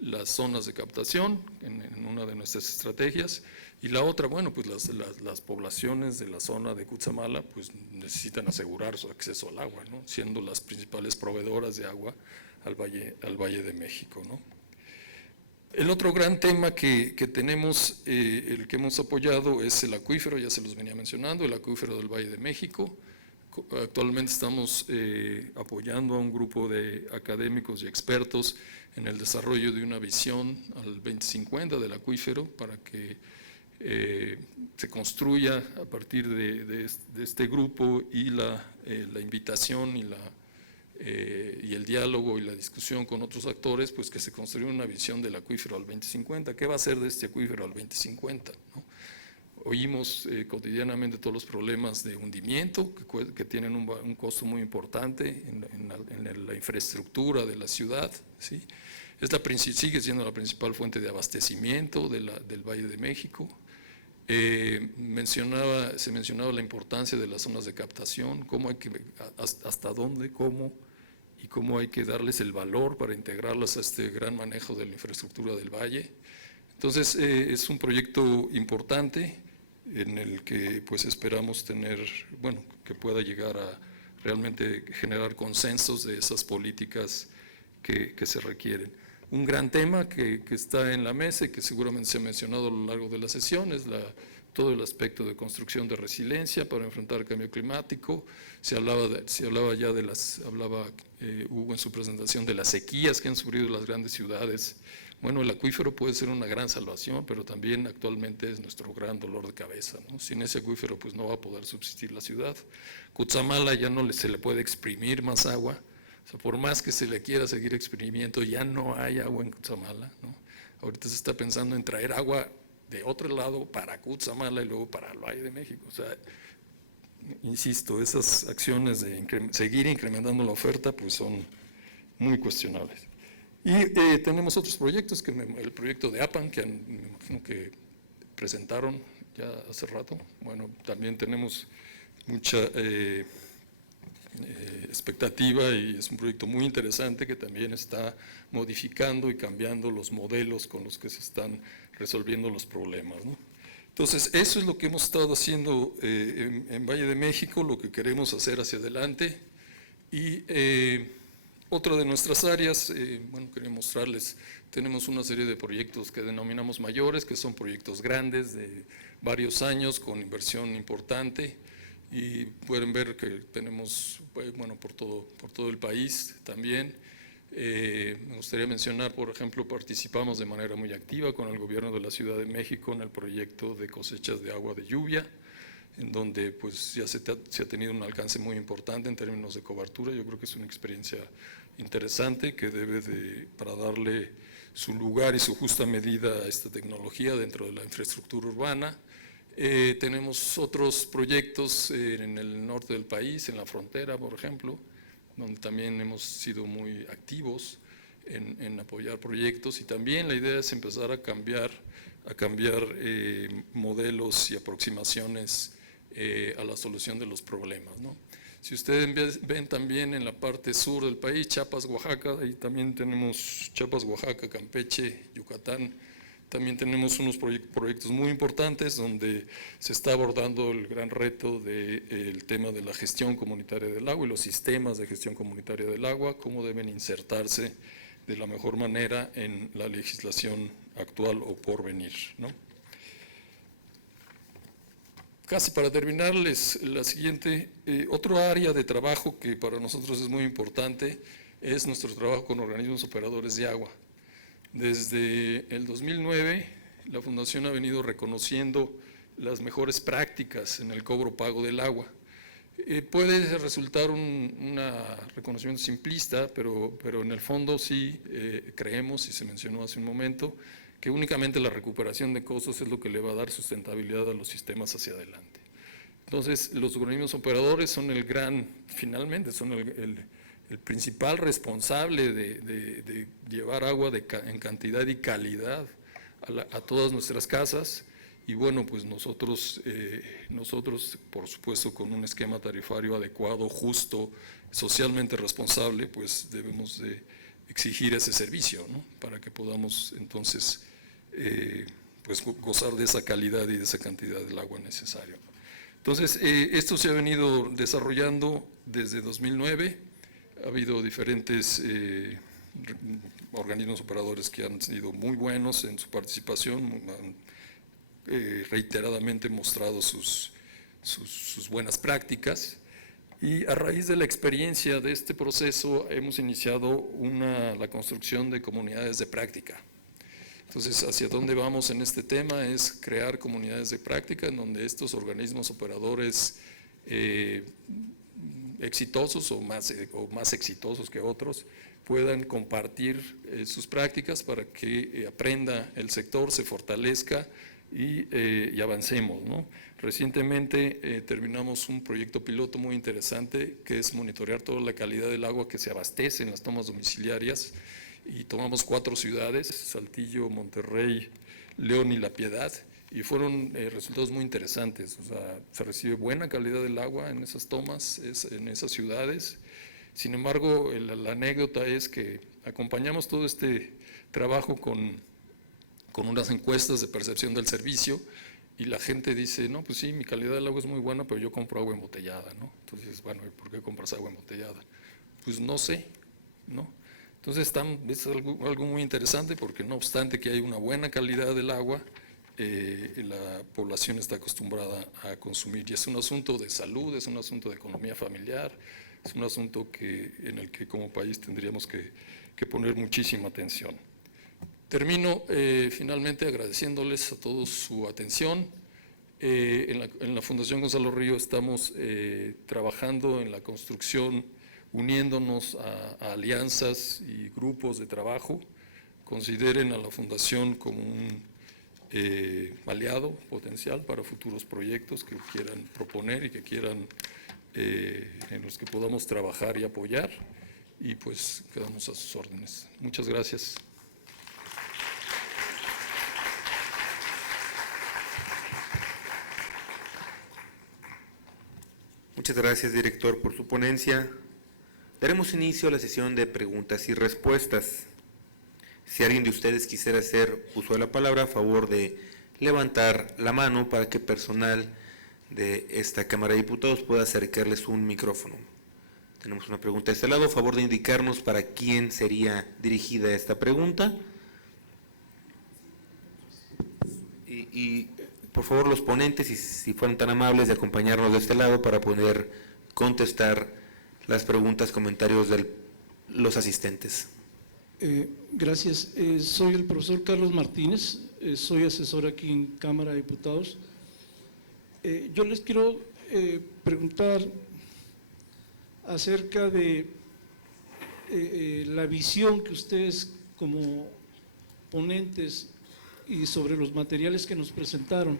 las zonas de captación en una de nuestras estrategias, y la otra, bueno, pues las poblaciones de la zona de Cutzamala pues necesitan asegurar su acceso al agua, ¿no? Siendo las principales proveedoras de agua al Valle de México, ¿no? El otro gran tema que tenemos, el que hemos apoyado, es el acuífero, ya se los venía mencionando, el acuífero del Valle de México. Actualmente estamos apoyando a un grupo de académicos y expertos en el desarrollo de una visión al 2050 del acuífero para que se construya a partir de este grupo, y la invitación y el diálogo y la discusión con otros actores, pues que se construya una visión del acuífero al 2050. ¿Qué va a ser de este acuífero al 2050? ¿No? Oímos cotidianamente todos los problemas de hundimiento que tienen un costo muy importante en la infraestructura de la ciudad, ¿sí? Sigue siendo la principal fuente de abastecimiento del Valle de México. Se mencionaba la importancia de las zonas de captación, hasta dónde, cómo y cómo hay que darles el valor para integrarlas a este gran manejo de la infraestructura del valle. Entonces, es un proyecto importante en el que pues esperamos que pueda llegar a realmente generar consensos de esas políticas que se requieren. Un gran tema que está en la mesa y que seguramente se ha mencionado a lo largo de la sesión es todo el aspecto de construcción de resiliencia para enfrentar el cambio climático. Hablaba Hugo en su presentación de las sequías que han sufrido las grandes ciudades. Bueno, el acuífero puede ser una gran salvación, pero también actualmente es nuestro gran dolor de cabeza, ¿no? Sin ese acuífero pues no va a poder subsistir la ciudad. Cutzamala ya no se le puede exprimir más agua. O sea, por más que se le quiera seguir exprimiendo, ya no hay agua en Cutzamala, ¿no? Ahorita se está pensando en traer agua de otro lado para Cutzamala y luego para el Valle de México. O sea, insisto, esas acciones de seguir incrementando la oferta pues son muy cuestionables. Y tenemos otros proyectos, el proyecto de APAN, que me imagino que presentaron ya hace rato. Bueno, también tenemos mucha expectativa, y es un proyecto muy interesante que también está modificando y cambiando los modelos con los que se están resolviendo los problemas, ¿no? Entonces, eso es lo que hemos estado haciendo en Valle de México, lo que queremos hacer hacia adelante. Y otra de nuestras áreas, quería mostrarles, tenemos una serie de proyectos que denominamos mayores, que son proyectos grandes de varios años con inversión importante, y pueden ver que tenemos, por todo el país también. Me gustaría mencionar, por ejemplo, participamos de manera muy activa con el gobierno de la Ciudad de México en el proyecto de cosechas de agua de lluvia, en donde pues ya se ha tenido un alcance muy importante en términos de cobertura. Yo creo que es una experiencia interesante que para darle su lugar y su justa medida a esta tecnología dentro de la infraestructura urbana. Tenemos otros proyectos en el norte del país, en la frontera, por ejemplo, donde también hemos sido muy activos en apoyar proyectos, y también la idea es empezar a cambiar modelos y aproximaciones a la solución de los problemas, ¿no? Si ustedes ven también en la parte sur del país, Chiapas, Oaxaca, ahí también tenemos Chiapas, Oaxaca, Campeche, Yucatán, también tenemos unos proyectos muy importantes donde se está abordando el gran reto del tema de la gestión comunitaria del agua y los sistemas de gestión comunitaria del agua, cómo deben insertarse de la mejor manera en la legislación actual o por venir, ¿no? Casi para terminarles, la siguiente, otro área de trabajo que para nosotros es muy importante es nuestro trabajo con organismos operadores de agua. Desde el 2009, la Fundación ha venido reconociendo las mejores prácticas en el cobro pago del agua. Puede resultar un reconocimiento simplista, pero en el fondo sí creemos, y se mencionó hace un momento, que únicamente la recuperación de costos es lo que le va a dar sustentabilidad a los sistemas hacia adelante. Entonces, los organismos operadores son finalmente son el principal responsable de llevar agua en cantidad y calidad a todas nuestras casas, y bueno, pues nosotros, por supuesto, con un esquema tarifario adecuado, justo, socialmente responsable, pues debemos de exigir ese servicio, ¿no? Para que podamos entonces pues gozar de esa calidad y de esa cantidad del agua necesaria. Entonces, esto se ha venido desarrollando desde 2009, ha habido diferentes organismos operadores que han sido muy buenos en su participación, han reiteradamente mostrado sus buenas prácticas, y a raíz de la experiencia de este proceso hemos iniciado la construcción de comunidades de práctica. Entonces, hacia dónde vamos en este tema es crear comunidades de práctica en donde estos organismos operadores exitosos o más exitosos que otros puedan compartir sus prácticas para que aprenda el sector, se fortalezca y avancemos, ¿no? Recientemente terminamos un proyecto piloto muy interesante que es monitorear toda la calidad del agua que se abastece en las tomas domiciliarias, y tomamos 4 ciudades, Saltillo, Monterrey, León y La Piedad, y fueron resultados muy interesantes. O sea, se recibe buena calidad del agua en esas tomas, en esas ciudades. Sin embargo, la anécdota es que acompañamos todo este trabajo con unas encuestas de percepción del servicio, y la gente dice, no, pues sí, mi calidad del agua es muy buena, pero yo compro agua embotellada, ¿no? Entonces, bueno, ¿y por qué compras agua embotellada? Pues no sé, ¿no? Entonces, es algo muy interesante, porque no obstante que hay una buena calidad del agua, la población está acostumbrada a consumir, y es un asunto de salud, es un asunto de economía familiar, es un asunto en el que como país tendríamos que poner muchísima atención. Termino finalmente agradeciéndoles a todos su atención. En la Fundación Gonzalo Río estamos trabajando en la construcción, uniéndonos a alianzas y grupos de trabajo. Consideren a la Fundación como un aliado potencial para futuros proyectos que quieran proponer y que quieran, en los que podamos trabajar y apoyar, y pues quedamos a sus órdenes. Muchas gracias. Muchas gracias, director, por su ponencia. Daremos inicio a la sesión de preguntas y respuestas. Si alguien de ustedes quisiera hacer uso de la palabra, a favor de levantar la mano para que personal de esta Cámara de Diputados pueda acercarles un micrófono. Tenemos una pregunta de este lado, a favor de indicarnos para quién sería dirigida esta pregunta. Y por favor, los ponentes, si fueran tan amables de acompañarnos de este lado para poder contestar las preguntas, comentarios de los asistentes. Gracias. Soy el profesor Carlos Martínez, soy asesor aquí en Cámara de Diputados. Yo les quiero preguntar acerca de la visión que ustedes como ponentes y sobre los materiales que nos presentaron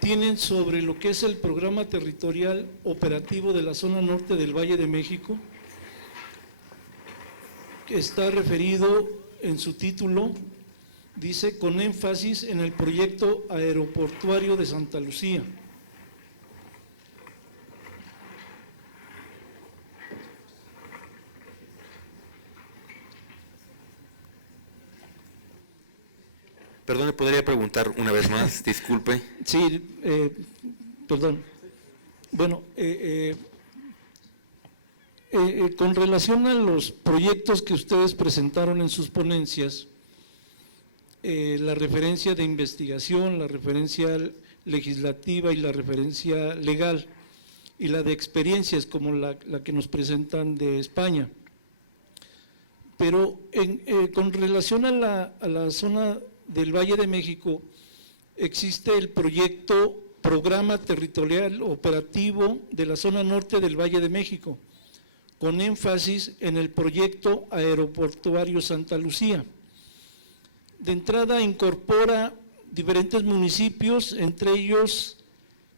tienen sobre lo que es el programa territorial operativo de la zona norte del Valle de México, que está referido en su título, dice, con énfasis en el proyecto aeroportuario de Santa Lucía. Perdón, ¿le podría preguntar una vez más? Disculpe. Sí, perdón. Bueno, con relación a los proyectos que ustedes presentaron en sus ponencias, la referencia de investigación, la referencia legislativa y la referencia legal, y la de experiencias como la que nos presentan de España. Pero con relación a la zona del Valle de México, existe el proyecto Programa Territorial Operativo de la zona norte del Valle de México, con énfasis en el proyecto aeroportuario Santa Lucía. De entrada incorpora diferentes municipios, entre ellos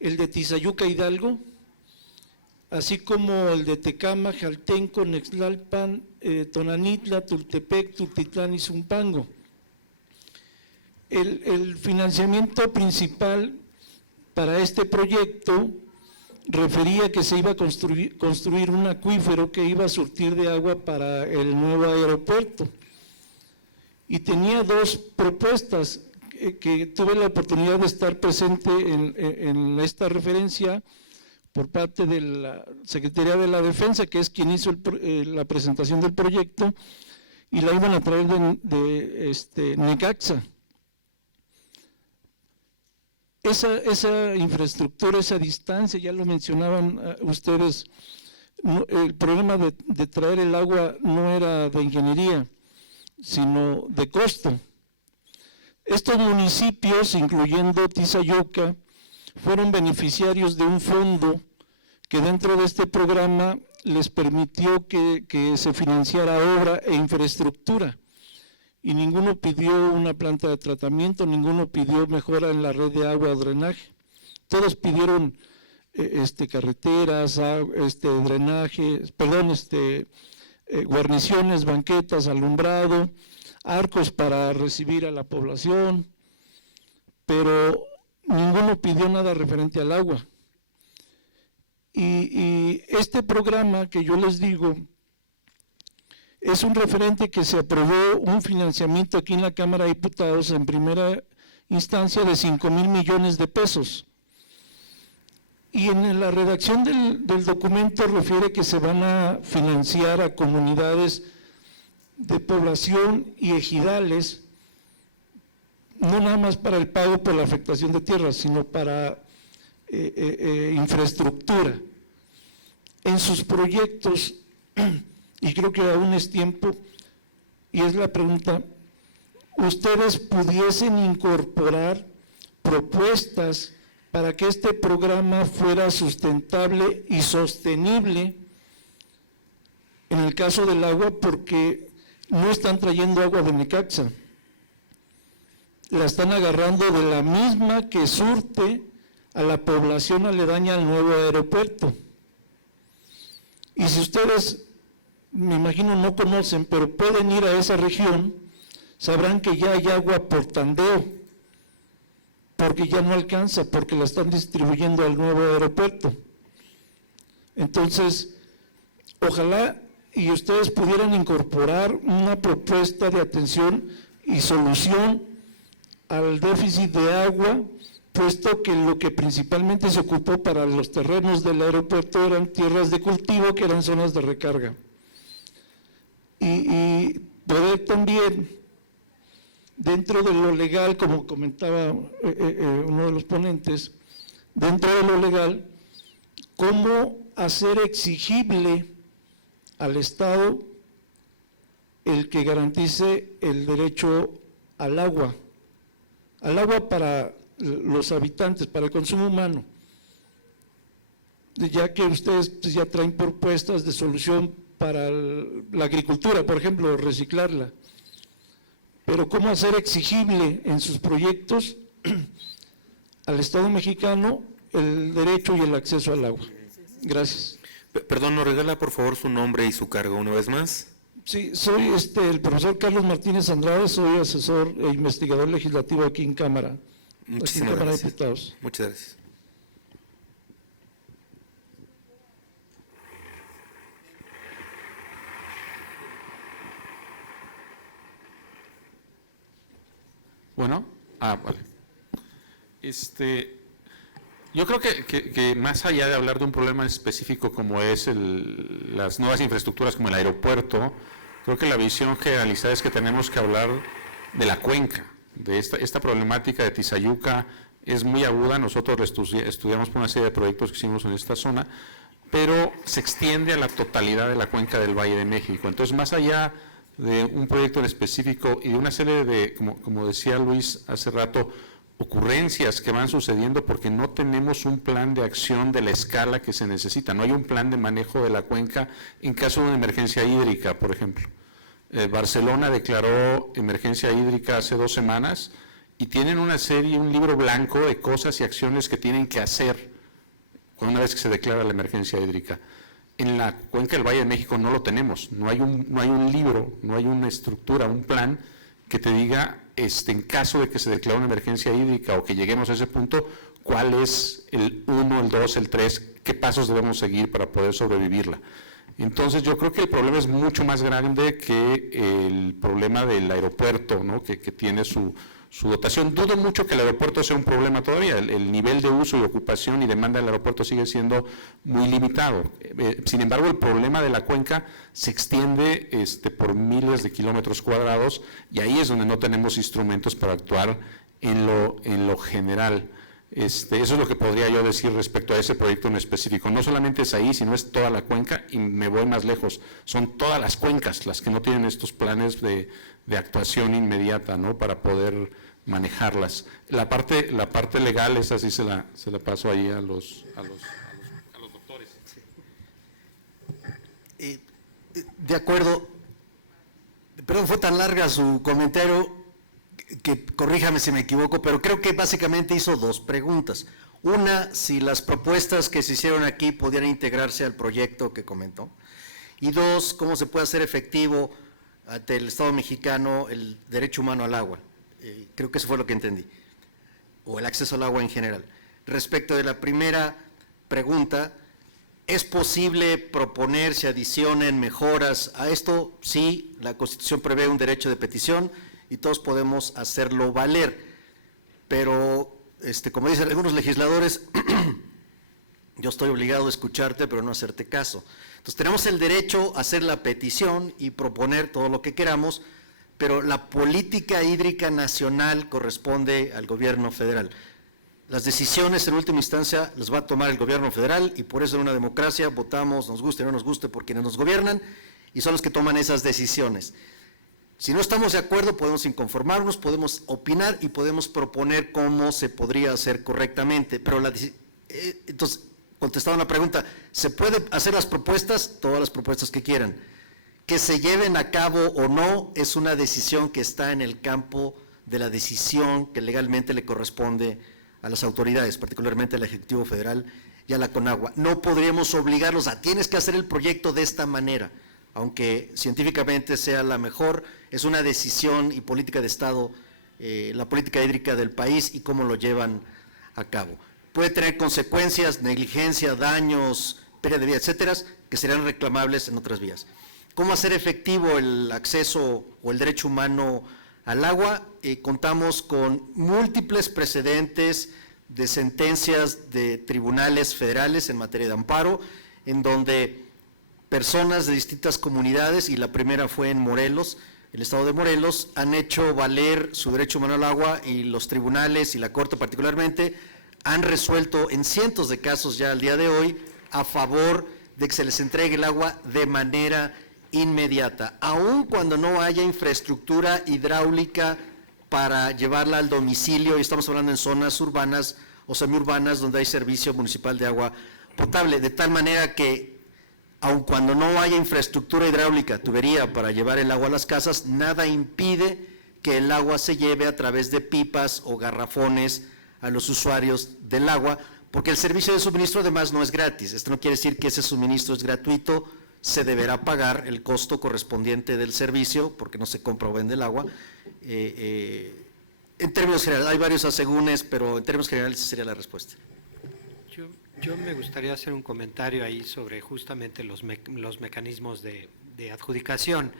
el de Tizayuca, Hidalgo, así como el de Tecama, Jaltenco, Nextlalpan, Tonanitla, Tultepec, Tultitlán y Zumpango. El financiamiento principal para este proyecto refería que se iba a construir un acuífero que iba a surtir de agua para el nuevo aeropuerto. Y tenía dos propuestas que tuve la oportunidad de estar presente en esta referencia por parte de la Secretaría de la Defensa, que es quien hizo la presentación del proyecto, y la iban a traer de Necaxa. Esa infraestructura, esa distancia, ya lo mencionaban ustedes, el problema de traer el agua no era de ingeniería, sino de costo. Estos municipios, incluyendo Tizayuca, fueron beneficiarios de un fondo que dentro de este programa les permitió que se financiara obra e infraestructura, y ninguno pidió una planta de tratamiento, ninguno pidió mejora en la red de agua o drenaje. Todos pidieron carreteras, drenaje, guarniciones, banquetas, alumbrado, arcos para recibir a la población, pero ninguno pidió nada referente al agua. Y este programa que yo les digo es un referente que se aprobó un financiamiento aquí en la Cámara de Diputados en primera instancia de 5,000 millones de pesos. Y en la redacción del documento refiere que se van a financiar a comunidades de población y ejidales, no nada más para el pago por la afectación de tierras, sino para infraestructura. En sus proyectos, y creo que aún es tiempo, y es la pregunta, ustedes pudiesen incorporar propuestas para que este programa fuera sustentable y sostenible en el caso del agua, porque no están trayendo agua de Necaxa, la están agarrando de la misma que surte a la población aledaña al nuevo aeropuerto. Y si ustedes, me imagino, no conocen, pero pueden ir a esa región, sabrán que ya hay agua por tandeo, porque ya no alcanza, porque la están distribuyendo al nuevo aeropuerto. Entonces, ojalá y ustedes pudieran incorporar una propuesta de atención y solución al déficit de agua, puesto que lo que principalmente se ocupó para los terrenos del aeropuerto eran tierras de cultivo, que eran zonas de recarga. Y poder también, dentro de lo legal, como comentaba uno de los ponentes, dentro de lo legal, cómo hacer exigible al Estado el que garantice el derecho al agua para los habitantes, para el consumo humano, ya que ustedes pues, ya traen propuestas de solución para la agricultura, por ejemplo, reciclarla, pero cómo hacer exigible en sus proyectos al Estado mexicano el derecho y el acceso al agua. Gracias. Perdón, ¿nos regala por favor su nombre y su cargo una vez más? Sí, soy el profesor Carlos Martínez Andrade, soy asesor e investigador legislativo aquí en Cámara. Muchísimas Cámara de gracias. Diputados. Muchas gracias. Bueno. Vale. Yo creo que más allá de hablar de un problema específico como es las nuevas infraestructuras como el aeropuerto, creo que la visión generalizada es que tenemos que hablar de la cuenca, de esta problemática de Tizayuca es muy aguda. Nosotros estudiamos por una serie de proyectos que hicimos en esta zona, pero se extiende a la totalidad de la cuenca del Valle de México. Entonces, más allá de un proyecto en específico y de una serie de, como decía Luis hace rato, ocurrencias que van sucediendo porque no tenemos un plan de acción de la escala que se necesita, no hay un plan de manejo de la cuenca en caso de una emergencia hídrica, por ejemplo. Barcelona declaró emergencia hídrica hace 2 semanas y tienen un libro blanco de cosas y acciones que tienen que hacer una vez que se declara la emergencia hídrica. En la cuenca del Valle de México no lo tenemos, no hay un libro, no hay una estructura, un plan que te diga, en caso de que se declare una emergencia hídrica o que lleguemos a ese punto, cuál es el 1, el 2, el 3, qué pasos debemos seguir para poder sobrevivirla. Entonces yo creo que el problema es mucho más grande que el problema del aeropuerto, ¿no? que tiene su dotación. Dudo mucho que el aeropuerto sea un problema todavía, el nivel de uso y ocupación y demanda del aeropuerto sigue siendo muy limitado. Sin embargo, el problema de la cuenca se extiende por miles de kilómetros cuadrados y ahí es donde no tenemos instrumentos para actuar en lo general. Eso es lo que podría yo decir respecto a ese proyecto en específico. No solamente es ahí, sino es toda la cuenca y me voy más lejos. Son todas las cuencas las que no tienen estos planes de actuación inmediata, ¿no? Para poder manejarlas. La parte legal, esa sí se la paso ahí a los doctores. De acuerdo. Perdón, fue tan larga su comentario que corríjame si me equivoco, pero creo que básicamente hizo 2 preguntas. Una, si las propuestas que se hicieron aquí podían integrarse al proyecto que comentó. Y 2, cómo se puede hacer efectivo ante el Estado mexicano el derecho humano al agua. Creo que eso fue lo que entendí, o el acceso al agua en general. Respecto de la primera pregunta, ¿es posible proponer, se adicionen mejoras a esto? Sí, la Constitución prevé un derecho de petición y todos podemos hacerlo valer, pero como dicen algunos legisladores, yo estoy obligado a escucharte pero no a hacerte caso. Entonces tenemos el derecho a hacer la petición y proponer todo lo que queramos, pero la política hídrica nacional corresponde al gobierno federal. Las decisiones en última instancia las va a tomar el gobierno federal y por eso en una democracia votamos, nos guste o no nos guste, por quienes nos gobiernan y son los que toman esas decisiones. Si no estamos de acuerdo podemos inconformarnos, podemos opinar y podemos proponer cómo se podría hacer correctamente, pero entonces, contestando la pregunta, ¿se puede hacer las propuestas? Todas las propuestas que quieran. Que se lleven a cabo o no es una decisión que está en el campo de la decisión que legalmente le corresponde a las autoridades, particularmente al Ejecutivo Federal y a la CONAGUA. No podríamos obligarlos a, tienes que hacer el proyecto de esta manera, aunque científicamente sea la mejor, es una decisión y política de Estado, la política hídrica del país y cómo lo llevan a cabo. Puede tener consecuencias, negligencia, daños, pérdida de vida, etcétera, que serán reclamables en otras vías. ¿Cómo hacer efectivo el acceso o el derecho humano al agua? Contamos con múltiples precedentes de sentencias de tribunales federales en materia de amparo, en donde personas de distintas comunidades, y la primera fue en Morelos, el estado de Morelos, han hecho valer su derecho humano al agua y los tribunales y la Corte particularmente han resuelto en cientos de casos ya al día de hoy a favor de que se les entregue el agua de manera inmediata, aun cuando no haya infraestructura hidráulica para llevarla al domicilio, y estamos hablando en zonas urbanas o semiurbanas donde hay servicio municipal de agua potable, de tal manera que aun cuando no haya infraestructura hidráulica, tubería para llevar el agua a las casas, nada impide que el agua se lleve a través de pipas o garrafones a los usuarios del agua, porque el servicio de suministro además no es gratis. Esto no quiere decir que ese suministro es gratuito, se deberá pagar el costo correspondiente del servicio, porque no se compra o vende el agua. En términos generales, hay varios asegúnes, pero en términos generales esa sería la respuesta. Yo me gustaría hacer un comentario ahí sobre justamente los mecanismos de adjudicación.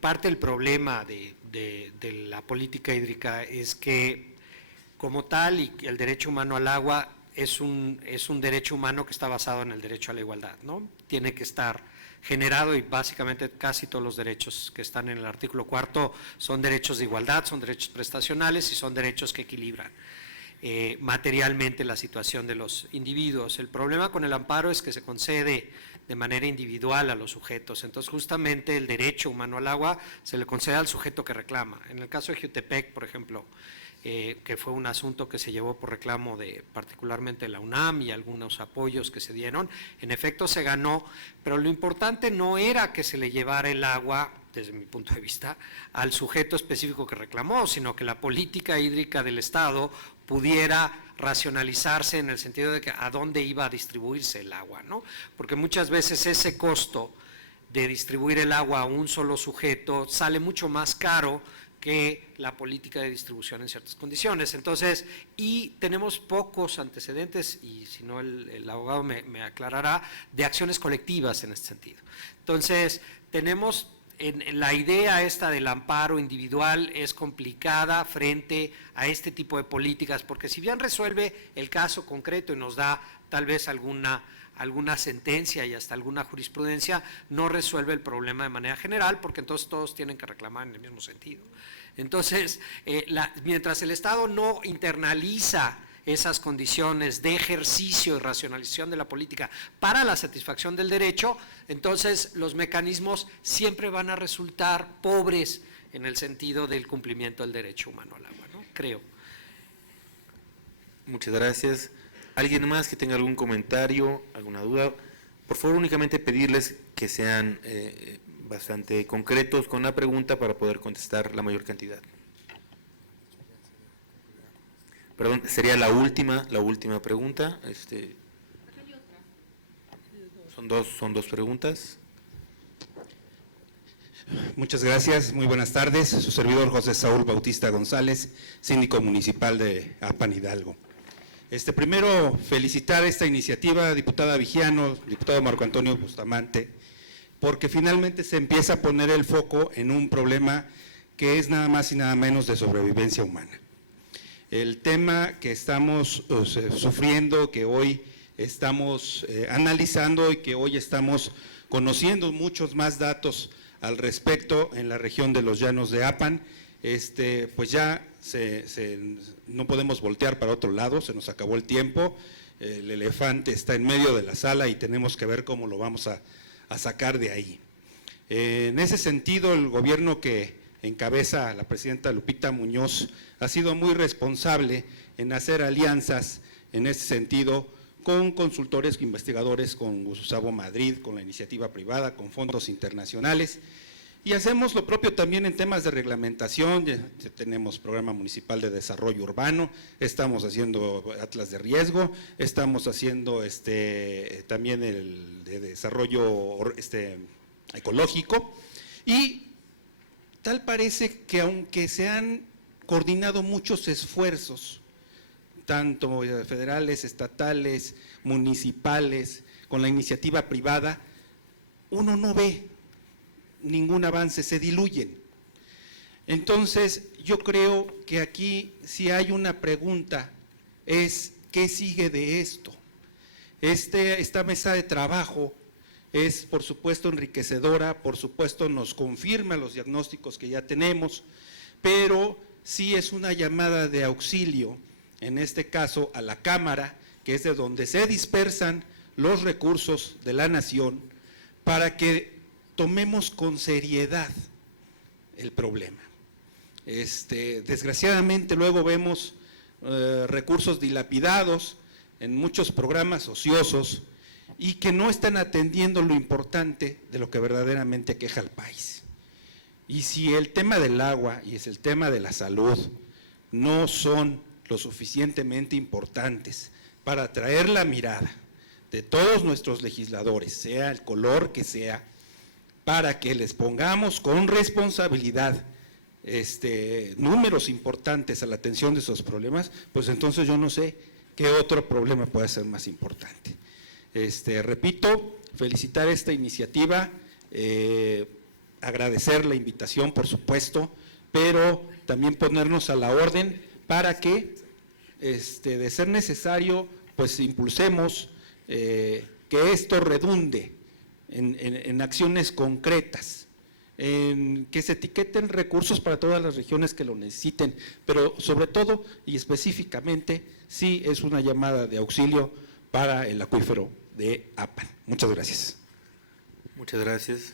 parte del problema de la política hídrica es que, como tal, y el derecho humano al agua es un derecho humano que está basado en el derecho a la igualdad, ¿no? Tiene que estar generado, y básicamente casi todos los derechos que están en el artículo 4 son derechos de igualdad, son derechos prestacionales y son derechos que equilibran materialmente la situación de los individuos. El problema con el amparo es que se concede de manera individual a los sujetos, entonces justamente el derecho humano al agua se le concede al sujeto que reclama. En el caso de Jiutepec, por ejemplo, que fue un asunto que se llevó por reclamo de particularmente la UNAM y algunos apoyos que se dieron, en efecto se ganó, pero lo importante no era que se le llevara el agua, desde mi punto de vista, al sujeto específico que reclamó, sino que la política hídrica del Estado pudiera racionalizarse en el sentido de que a dónde iba a distribuirse el agua, ¿no? Porque muchas veces ese costo de distribuir el agua a un solo sujeto sale mucho más caro que la política de distribución en ciertas condiciones. Entonces, y tenemos pocos antecedentes, y si no el abogado me aclarará, de acciones colectivas en este sentido. Entonces, tenemos la idea esta del amparo individual es complicada frente a este tipo de políticas, porque si bien resuelve el caso concreto y nos da tal vez alguna sentencia y hasta alguna jurisprudencia, no resuelve el problema de manera general, porque entonces todos tienen que reclamar en el mismo sentido. Entonces, mientras el Estado no internaliza esas condiciones de ejercicio y racionalización de la política para la satisfacción del derecho, entonces los mecanismos siempre van a resultar pobres en el sentido del cumplimiento del derecho humano al agua, ¿no? Creo. Muchas gracias. ¿Alguien más que tenga algún comentario, alguna duda? Por favor, únicamente pedirles que sean bastante concretos con la pregunta para poder contestar la mayor cantidad. Perdón, sería la última pregunta. Son dos preguntas. Muchas gracias, muy buenas tardes. Su servidor José Saúl Bautista González, síndico municipal de Apan Hidalgo. Primero, felicitar esta iniciativa, diputada Vigiano, diputado Marco Antonio Bustamante, porque finalmente se empieza a poner el foco en un problema que es nada más y nada menos de sobrevivencia humana. El tema que estamos sufriendo, que hoy estamos analizando y que hoy estamos conociendo muchos más datos al respecto en la región de los Llanos de Apan, pues ya no podemos voltear para otro lado, se nos acabó el tiempo, el elefante está en medio de la sala y tenemos que ver cómo lo vamos a sacar de ahí. En ese sentido, el gobierno que encabeza la presidenta Lupita Muñoz ha sido muy responsable en hacer alianzas en ese sentido con consultores, investigadores, con Gustavo Madrid, con la iniciativa privada, con fondos internacionales. Y hacemos lo propio también en temas de reglamentación, ya tenemos programa municipal de desarrollo urbano, estamos haciendo atlas de riesgo, estamos haciendo también el de desarrollo ecológico, y tal parece que aunque se han coordinado muchos esfuerzos, tanto federales, estatales, municipales, con la iniciativa privada, uno no ve ningún avance, se diluyen. Entonces, yo creo que aquí si hay una pregunta es ¿qué sigue de esto? Esta mesa de trabajo es por supuesto enriquecedora, por supuesto nos confirma los diagnósticos que ya tenemos, pero sí es una llamada de auxilio, en este caso a la Cámara, que es de donde se dispersan los recursos de la nación, para que tomemos con seriedad el problema. Desgraciadamente luego vemos recursos dilapidados en muchos programas ociosos y que no están atendiendo lo importante de lo que verdaderamente aqueja al país. Y si el tema del agua y es el tema de la salud no son lo suficientemente importantes para atraer la mirada de todos nuestros legisladores, sea el color que sea, para que les pongamos con responsabilidad números importantes a la atención de esos problemas, pues entonces yo no sé qué otro problema puede ser más importante. Repito, felicitar esta iniciativa, agradecer la invitación, por supuesto, pero también ponernos a la orden para que, de ser necesario, pues impulsemos que esto redunde en acciones concretas, en que se etiqueten recursos para todas las regiones que lo necesiten, pero sobre todo y específicamente sí es una llamada de auxilio para el acuífero de Apan. Muchas gracias. Muchas gracias.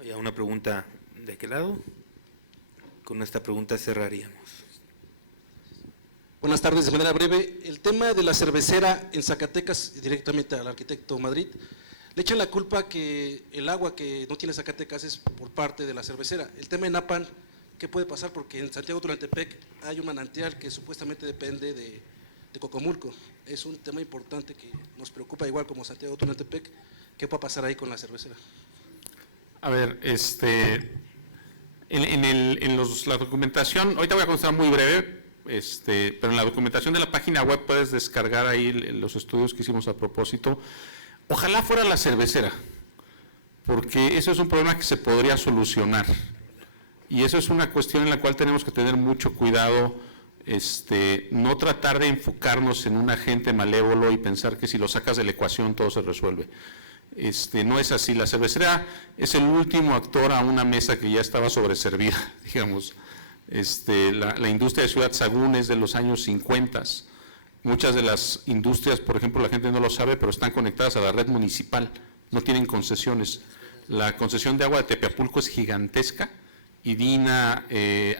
¿Hay una pregunta de aquel lado? Con esta pregunta cerraríamos. Buenas tardes, de manera breve. El tema de la cervecera en Zacatecas, directamente al arquitecto Madrid, le echan la culpa que el agua que no tiene Zacatecas es por parte de la cervecera. El tema en Apan, ¿qué puede pasar? Porque en Santiago Tulantepec hay un manantial que supuestamente depende de Cocomulco. Es un tema importante que nos preocupa, igual como Santiago Tulantepec. ¿Qué puede pasar ahí con la cervecera? A ver, la documentación, ahorita voy a contestar muy breve, pero en la documentación de la página web puedes descargar ahí los estudios que hicimos a propósito. Ojalá fuera la cervecera, porque eso es un problema que se podría solucionar, y eso es una cuestión en la cual tenemos que tener mucho cuidado, no tratar de enfocarnos en un agente malévolo y pensar que si lo sacas de la ecuación todo se resuelve. No es así. La cervecera es el último actor a una mesa que ya estaba sobreservida, digamos. La industria de Ciudad Sagún es de los años 50. Muchas de las industrias, por ejemplo, la gente no lo sabe, pero están conectadas a la red municipal, no tienen concesiones. La concesión de agua de Tepeapulco es gigantesca, y Dina,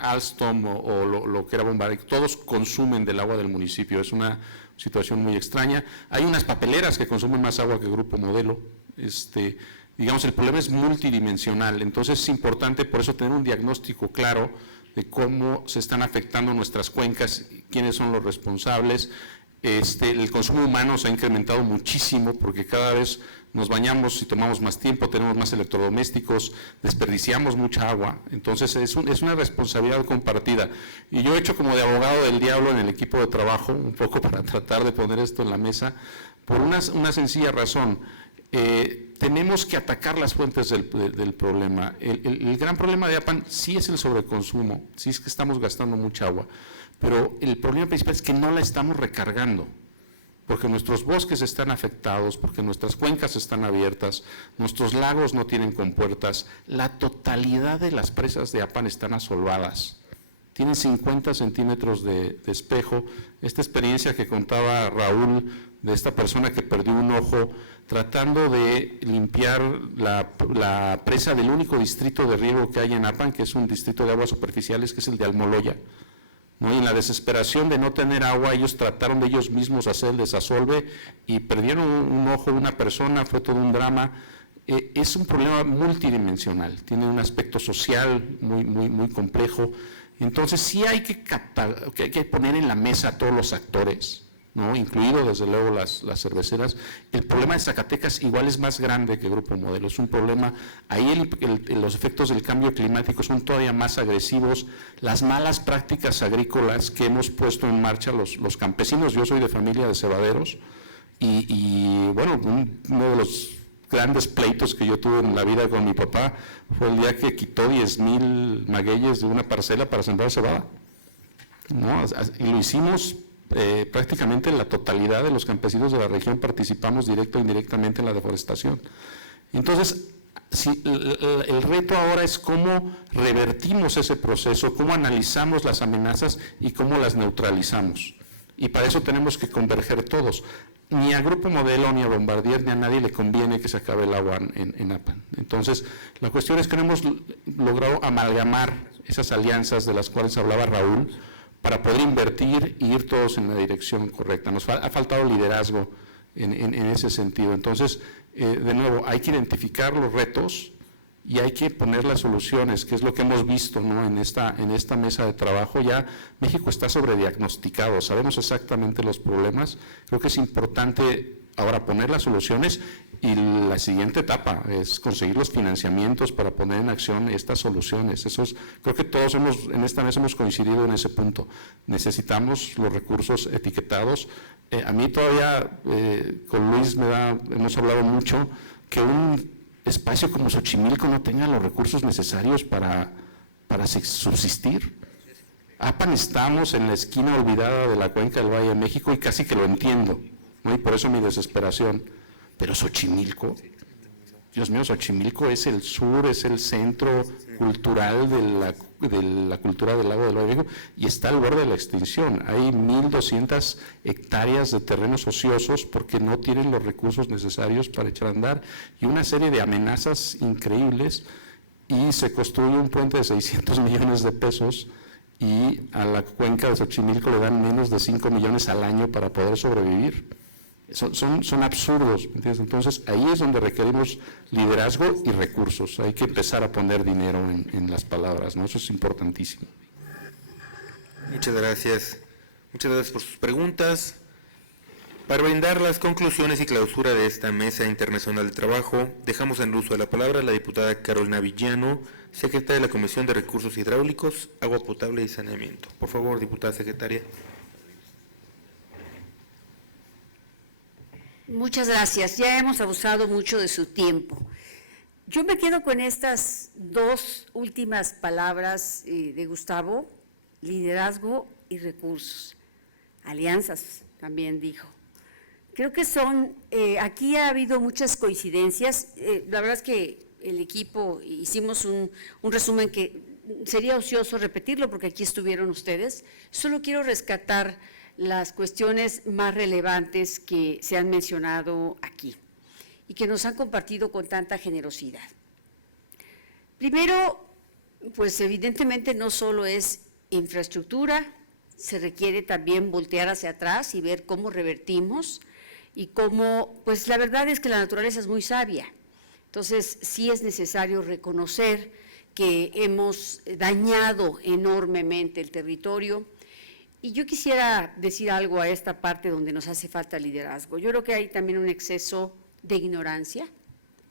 Alstom o lo que era Bombardier, todos consumen del agua del municipio. Es una situación muy extraña. Hay unas papeleras que consumen más agua que Grupo Modelo. Digamos, el problema es multidimensional, entonces es importante por eso tener un diagnóstico claro de cómo se están afectando nuestras cuencas, quiénes son los responsables. El consumo humano se ha incrementado muchísimo porque cada vez nos bañamos y tomamos más tiempo, tenemos más electrodomésticos, desperdiciamos mucha agua, entonces es una responsabilidad compartida. Y yo he hecho como de abogado del diablo en el equipo de trabajo, un poco para tratar de poner esto en la mesa, por una sencilla razón. Tenemos que atacar las fuentes del problema. El gran problema de Apan sí es el sobreconsumo, sí es que estamos gastando mucha agua, pero el problema principal es que no la estamos recargando, porque nuestros bosques están afectados, porque nuestras cuencas están abiertas, nuestros lagos no tienen compuertas, la totalidad de las presas de Apan están asolvadas, tienen 50 centímetros de espejo. Esta experiencia que contaba Raúl de esta persona que perdió un ojo tratando de limpiar la presa del único distrito de riego que hay en Apan, que es un distrito de aguas superficiales, que es el de Almoloya, ¿no? Y en la desesperación de no tener agua, ellos trataron de ellos mismos hacer el desasolve y perdieron un ojo de una persona, fue todo un drama. Es un problema multidimensional, tiene un aspecto social muy complejo. Entonces sí hay que poner en la mesa a todos los actores, ¿no? Incluido desde luego las cerveceras. El problema de Zacatecas igual es más grande que Grupo Modelo, es un problema, ahí los efectos del cambio climático son todavía más agresivos, las malas prácticas agrícolas que hemos puesto en marcha los campesinos. Yo soy de familia de cebaderos y bueno, uno de los grandes pleitos que yo tuve en la vida con mi papá fue el día que quitó 10,000 magueyes de una parcela para sembrar cebada, ¿no? Y lo hicimos prácticamente la totalidad de los campesinos de la región participamos directo o indirectamente en la deforestación. Entonces, el reto ahora es cómo revertimos ese proceso, cómo analizamos las amenazas y cómo las neutralizamos. Y para eso tenemos que converger todos. Ni a Grupo Modelo, ni a Bombardier, ni a nadie le conviene que se acabe el agua en Apan. Entonces, la cuestión es que no hemos logrado amalgamar esas alianzas de las cuales hablaba Raúl para poder invertir y ir todos en la dirección correcta. Nos ha faltado liderazgo en ese sentido. Entonces, de nuevo, hay que identificar los retos y hay que poner las soluciones, que es lo que hemos visto, ¿no? en esta mesa de trabajo. Ya México está sobrediagnosticado, sabemos exactamente los problemas. Creo que es importante ahora poner las soluciones y la siguiente etapa es conseguir los financiamientos para poner en acción estas soluciones. Creo que todos en esta mesa hemos coincidido en ese punto. Necesitamos los recursos etiquetados. A mí todavía, con Luis hemos hablado mucho, que un espacio como Xochimilco no tenga los recursos necesarios para subsistir. Apan estamos en la esquina olvidada de la cuenca del Valle de México y casi que lo entiendo, ¿no? Y por eso mi desesperación. Pero Xochimilco, Dios mío, Xochimilco es el sur, es el centro cultural de la cultura del lago del Valle de México y está al borde de la extinción. Hay 1,200 hectáreas de terrenos ociosos porque no tienen los recursos necesarios para echar a andar y una serie de amenazas increíbles, y se construye un puente de 600 millones de pesos y a la cuenca de Xochimilco le dan menos de 5 millones al año para poder sobrevivir. Son absurdos, ¿entiendes? Entonces ahí es donde requerimos liderazgo y recursos. Hay que empezar a poner dinero en las palabras, ¿no? Eso es importantísimo. Muchas gracias. Muchas gracias por sus preguntas. Para brindar las conclusiones y clausura de esta Mesa Internacional de Trabajo, dejamos en el uso de la palabra a la diputada Carolina Villano, secretaria de la Comisión de Recursos Hidráulicos, Agua Potable y Saneamiento. Por favor, diputada secretaria. Muchas gracias. Ya hemos abusado mucho de su tiempo. Yo me quedo con estas dos últimas palabras de Gustavo: liderazgo y recursos. Alianzas, también dijo. Creo que aquí ha habido muchas coincidencias. La verdad es que el equipo hicimos un resumen que sería ocioso repetirlo porque aquí estuvieron ustedes. Solo quiero rescatar las cuestiones más relevantes que se han mencionado aquí y que nos han compartido con tanta generosidad. Primero, pues evidentemente no solo es infraestructura, se requiere también voltear hacia atrás y ver cómo revertimos y cómo, pues la verdad es que la naturaleza es muy sabia. Entonces sí es necesario reconocer que hemos dañado enormemente el territorio. Y yo quisiera decir algo a esta parte donde nos hace falta liderazgo. Yo creo que hay también un exceso de ignorancia.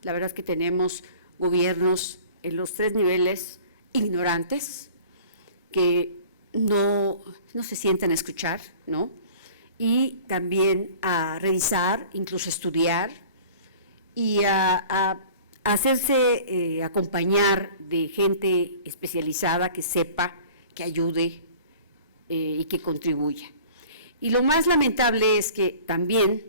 La verdad es que tenemos gobiernos en los 3 niveles ignorantes que no se sientan a escuchar, ¿no? Y también a revisar, incluso estudiar y a hacerse acompañar de gente especializada que sepa, que ayude y que contribuya. Y lo más lamentable es que también,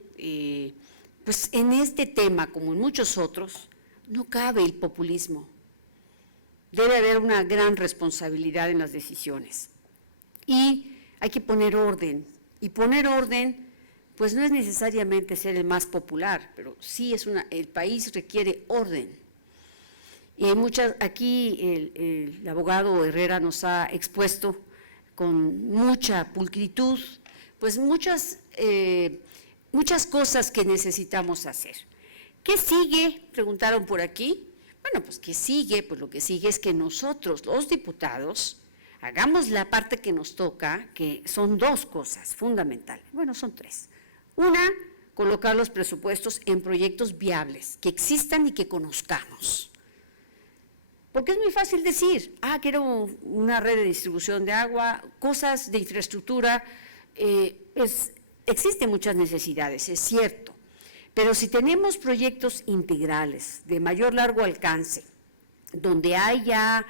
pues en este tema, como en muchos otros, no cabe el populismo. Debe haber una gran responsabilidad en las decisiones. Y hay que poner orden. Y poner orden, pues no es necesariamente ser el más popular, pero sí el país requiere orden. Y hay aquí el abogado Herrera nos ha expuesto con mucha pulcritud, pues muchas cosas que necesitamos hacer. ¿Qué sigue? Preguntaron por aquí. Bueno, pues ¿qué sigue? Pues lo que sigue es que nosotros, los diputados, hagamos la parte que nos toca, que son 2 cosas fundamentales. Bueno, son 3. Una, colocar los presupuestos en proyectos viables, que existan y que conozcamos. Porque es muy fácil decir, quiero una red de distribución de agua, cosas de infraestructura, existen muchas necesidades, es cierto, pero si tenemos proyectos integrales de mayor largo alcance, donde haya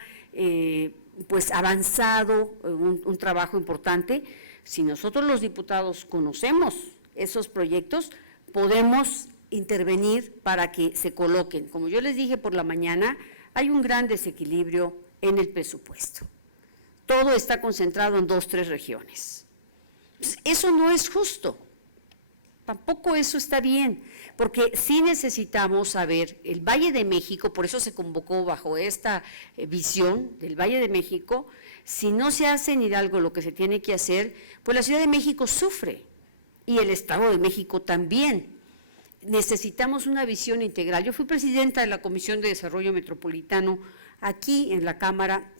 pues avanzado un trabajo importante, si nosotros los diputados conocemos esos proyectos, podemos intervenir para que se coloquen. Como yo les dije por la mañana, hay un gran desequilibrio en el presupuesto. Todo está concentrado en 2, 3 regiones. Eso no es justo. Tampoco eso está bien, porque sí necesitamos saber, el Valle de México, por eso se convocó bajo esta visión del Valle de México, si no se hace en Hidalgo lo que se tiene que hacer, pues la Ciudad de México sufre y el Estado de México también. Necesitamos una visión integral. Yo fui presidenta de la Comisión de Desarrollo Metropolitano aquí en la Cámara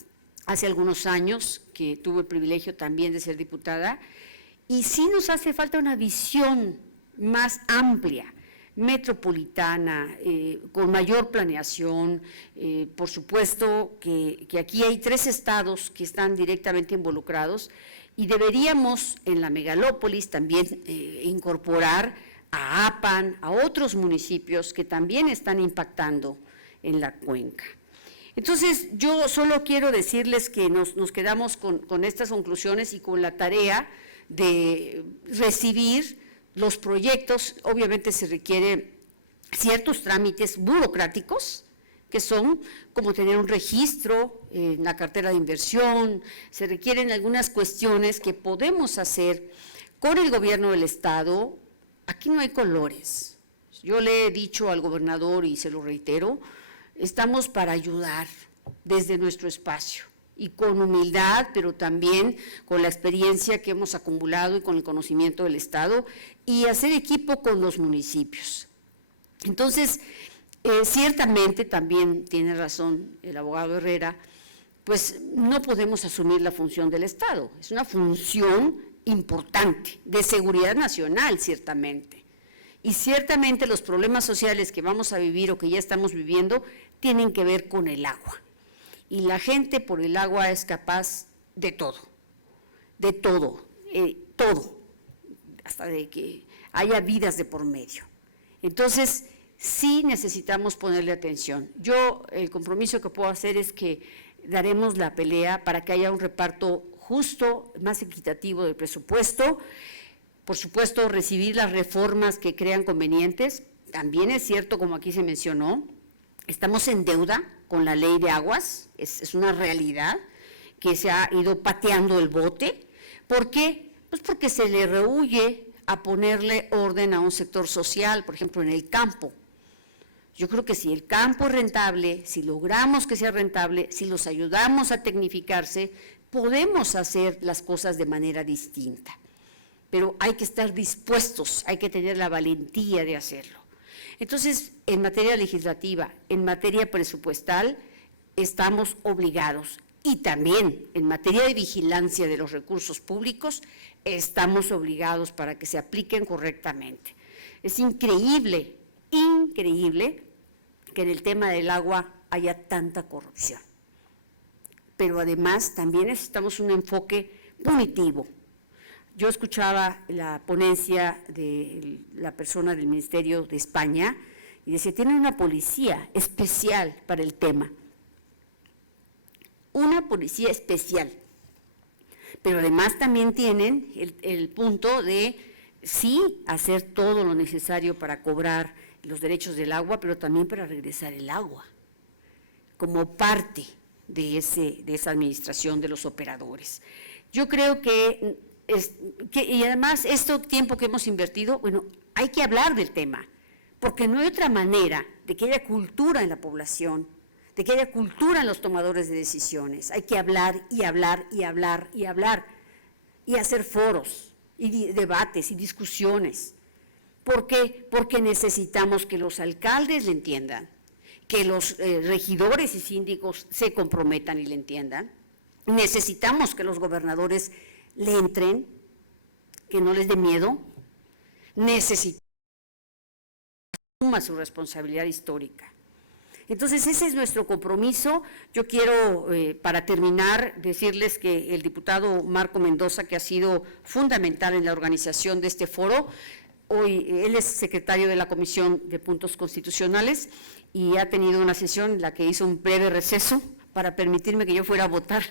hace algunos años, que tuve el privilegio también de ser diputada, y sí nos hace falta una visión más amplia, metropolitana, con mayor planeación. Por supuesto que aquí hay 3 estados que están directamente involucrados y deberíamos en la megalópolis también incorporar a Apan, a otros municipios que también están impactando en la cuenca. Entonces, yo solo quiero decirles que nos quedamos con estas conclusiones y con la tarea de recibir los proyectos. Obviamente se requieren ciertos trámites burocráticos, que son como tener un registro en la cartera de inversión, se requieren algunas cuestiones que podemos hacer con el gobierno del Estado. Aquí no hay colores. Yo le he dicho al gobernador y se lo reitero, estamos para ayudar desde nuestro espacio y con humildad, pero también con la experiencia que hemos acumulado y con el conocimiento del Estado y hacer equipo con los municipios. Entonces, ciertamente también tiene razón el abogado Herrera, pues no podemos asumir la función del Estado, es una función importante de seguridad nacional, ciertamente. Y ciertamente los problemas sociales que vamos a vivir o que ya estamos viviendo tienen que ver con el agua. Y la gente por el agua es capaz de todo, todo, hasta de que haya vidas de por medio. Entonces, sí necesitamos ponerle atención. Yo, el compromiso que puedo hacer es que daremos la pelea para que haya un reparto justo, más equitativo del presupuesto. Por supuesto, recibir las reformas que crean convenientes. También es cierto, como aquí se mencionó, estamos en deuda con la ley de aguas, es una realidad que se ha ido pateando el bote. ¿Por qué? Pues porque se le rehúye a ponerle orden a un sector social, por ejemplo, en el campo. Yo creo que si el campo es rentable, si logramos que sea rentable, si los ayudamos a tecnificarse, podemos hacer las cosas de manera distinta. Pero hay que estar dispuestos, hay que tener la valentía de hacerlo. Entonces, en materia legislativa, en materia presupuestal, estamos obligados. Y también en materia de vigilancia de los recursos públicos, estamos obligados para que se apliquen correctamente. Es increíble, increíble que en el tema del agua haya tanta corrupción. Pero además también necesitamos un enfoque punitivo. Yo escuchaba la ponencia de la persona del Ministerio de España y decía, tienen una policía especial para el tema. Una policía especial. Pero además también tienen el punto de sí hacer todo lo necesario para cobrar los derechos del agua, pero también para regresar el agua, como parte de esa administración de los operadores. Yo creo que y además, este tiempo que hemos invertido, bueno, hay que hablar del tema, porque no hay otra manera de que haya cultura en la población, de que haya cultura en los tomadores de decisiones. Hay que hablar y hablar y hablar y hablar y hacer foros y debates y discusiones. ¿Por qué? Porque necesitamos que los alcaldes le entiendan, que los regidores y síndicos se comprometan y le entiendan. Necesitamos que los gobernadores le entren, que no les dé miedo. Necesitamos que asuma su responsabilidad histórica. Entonces, ese es nuestro compromiso. Yo quiero, para terminar, decirles que el diputado Marco Mendoza, que ha sido fundamental en la organización de este foro, hoy él es secretario de la Comisión de Puntos Constitucionales y ha tenido una sesión en la que hizo un breve receso para permitirme que yo fuera a votar,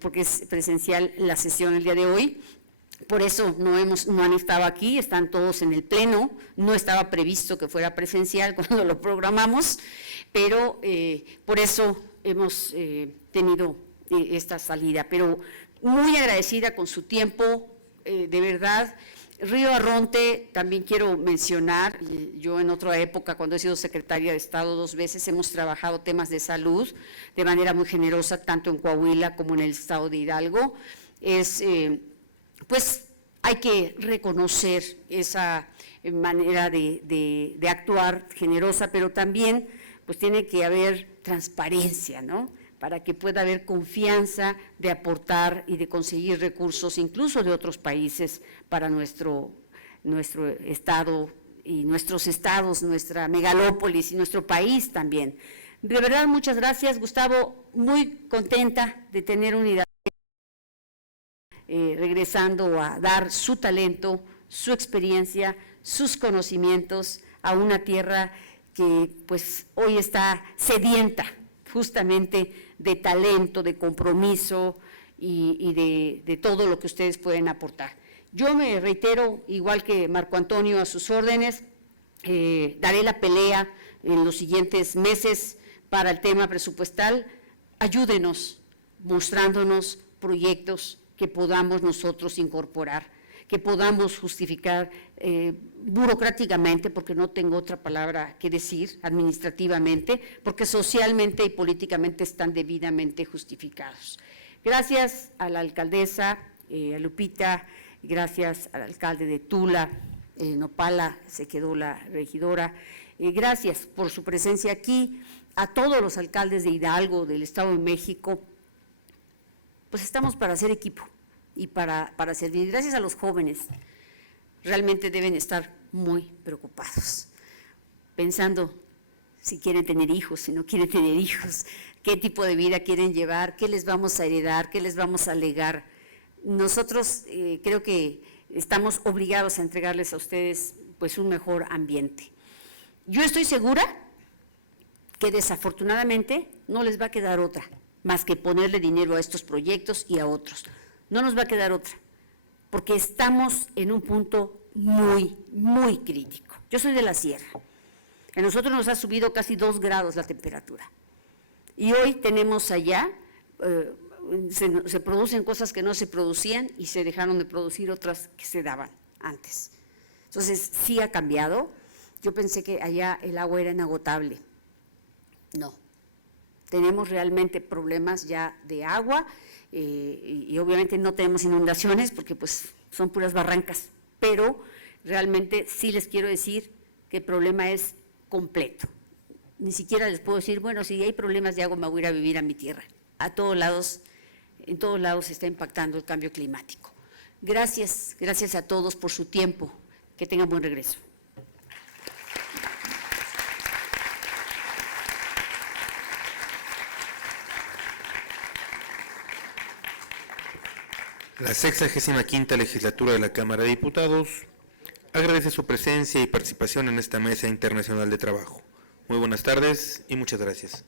porque es presencial la sesión el día de hoy. Por eso no han estado aquí, están todos en el pleno, no estaba previsto que fuera presencial cuando lo programamos, pero por eso hemos tenido esta salida. Pero muy agradecida con su tiempo, de verdad. Río Arronte, también quiero mencionar, yo en otra época, cuando he sido secretaria de Estado 2 veces, hemos trabajado temas de salud de manera muy generosa, tanto en Coahuila como en el estado de Hidalgo. Pues hay que reconocer esa manera de actuar generosa, pero también pues tiene que haber transparencia, ¿no?, para que pueda haber confianza de aportar y de conseguir recursos, incluso de otros países, para nuestro estado y nuestros estados, nuestra megalópolis y nuestro país también. De verdad, muchas gracias, Gustavo, muy contenta de tener Unidad, regresando a dar su talento, su experiencia, sus conocimientos a una tierra que pues hoy está sedienta justamente de talento, de compromiso y de todo lo que ustedes pueden aportar. Yo me reitero, igual que Marco Antonio, a sus órdenes, daré la pelea en los siguientes meses para el tema presupuestal. Ayúdenos mostrándonos proyectos que podamos nosotros incorporar, que podamos justificar burocráticamente, porque no tengo otra palabra que decir, administrativamente, porque socialmente y políticamente están debidamente justificados. Gracias a la alcaldesa, a Lupita, gracias al alcalde de Tula, Nopala, se quedó la regidora, gracias por su presencia aquí, a todos los alcaldes de Hidalgo, del Estado de México. Pues estamos para hacer equipo y para servir. Gracias a los jóvenes, realmente deben estar muy preocupados, pensando si quieren tener hijos, si no quieren tener hijos, qué tipo de vida quieren llevar, qué les vamos a heredar, qué les vamos a legar. Nosotros creo que estamos obligados a entregarles a ustedes pues un mejor ambiente. Yo estoy segura que desafortunadamente no les va a quedar otra más que ponerle dinero a estos proyectos y a otros. No nos va a quedar otra, porque estamos en un punto muy, muy crítico. Yo soy de la sierra. A nosotros nos ha subido casi 2 grados la temperatura. Y hoy tenemos allá, se producen cosas que no se producían y se dejaron de producir otras que se daban antes. Entonces, sí ha cambiado. Yo pensé que allá el agua era inagotable. No. Tenemos realmente problemas ya de agua y obviamente no tenemos inundaciones porque pues son puras barrancas, pero realmente sí les quiero decir que el problema es completo. Ni siquiera les puedo decir, bueno, si hay problemas de agua me voy a ir a vivir a mi tierra. En todos lados se está impactando el cambio climático. Gracias a todos por su tiempo. Que tengan buen regreso. La 65ª legislatura de la Cámara de Diputados agradece su presencia y participación en esta mesa internacional de trabajo. Muy buenas tardes y muchas gracias.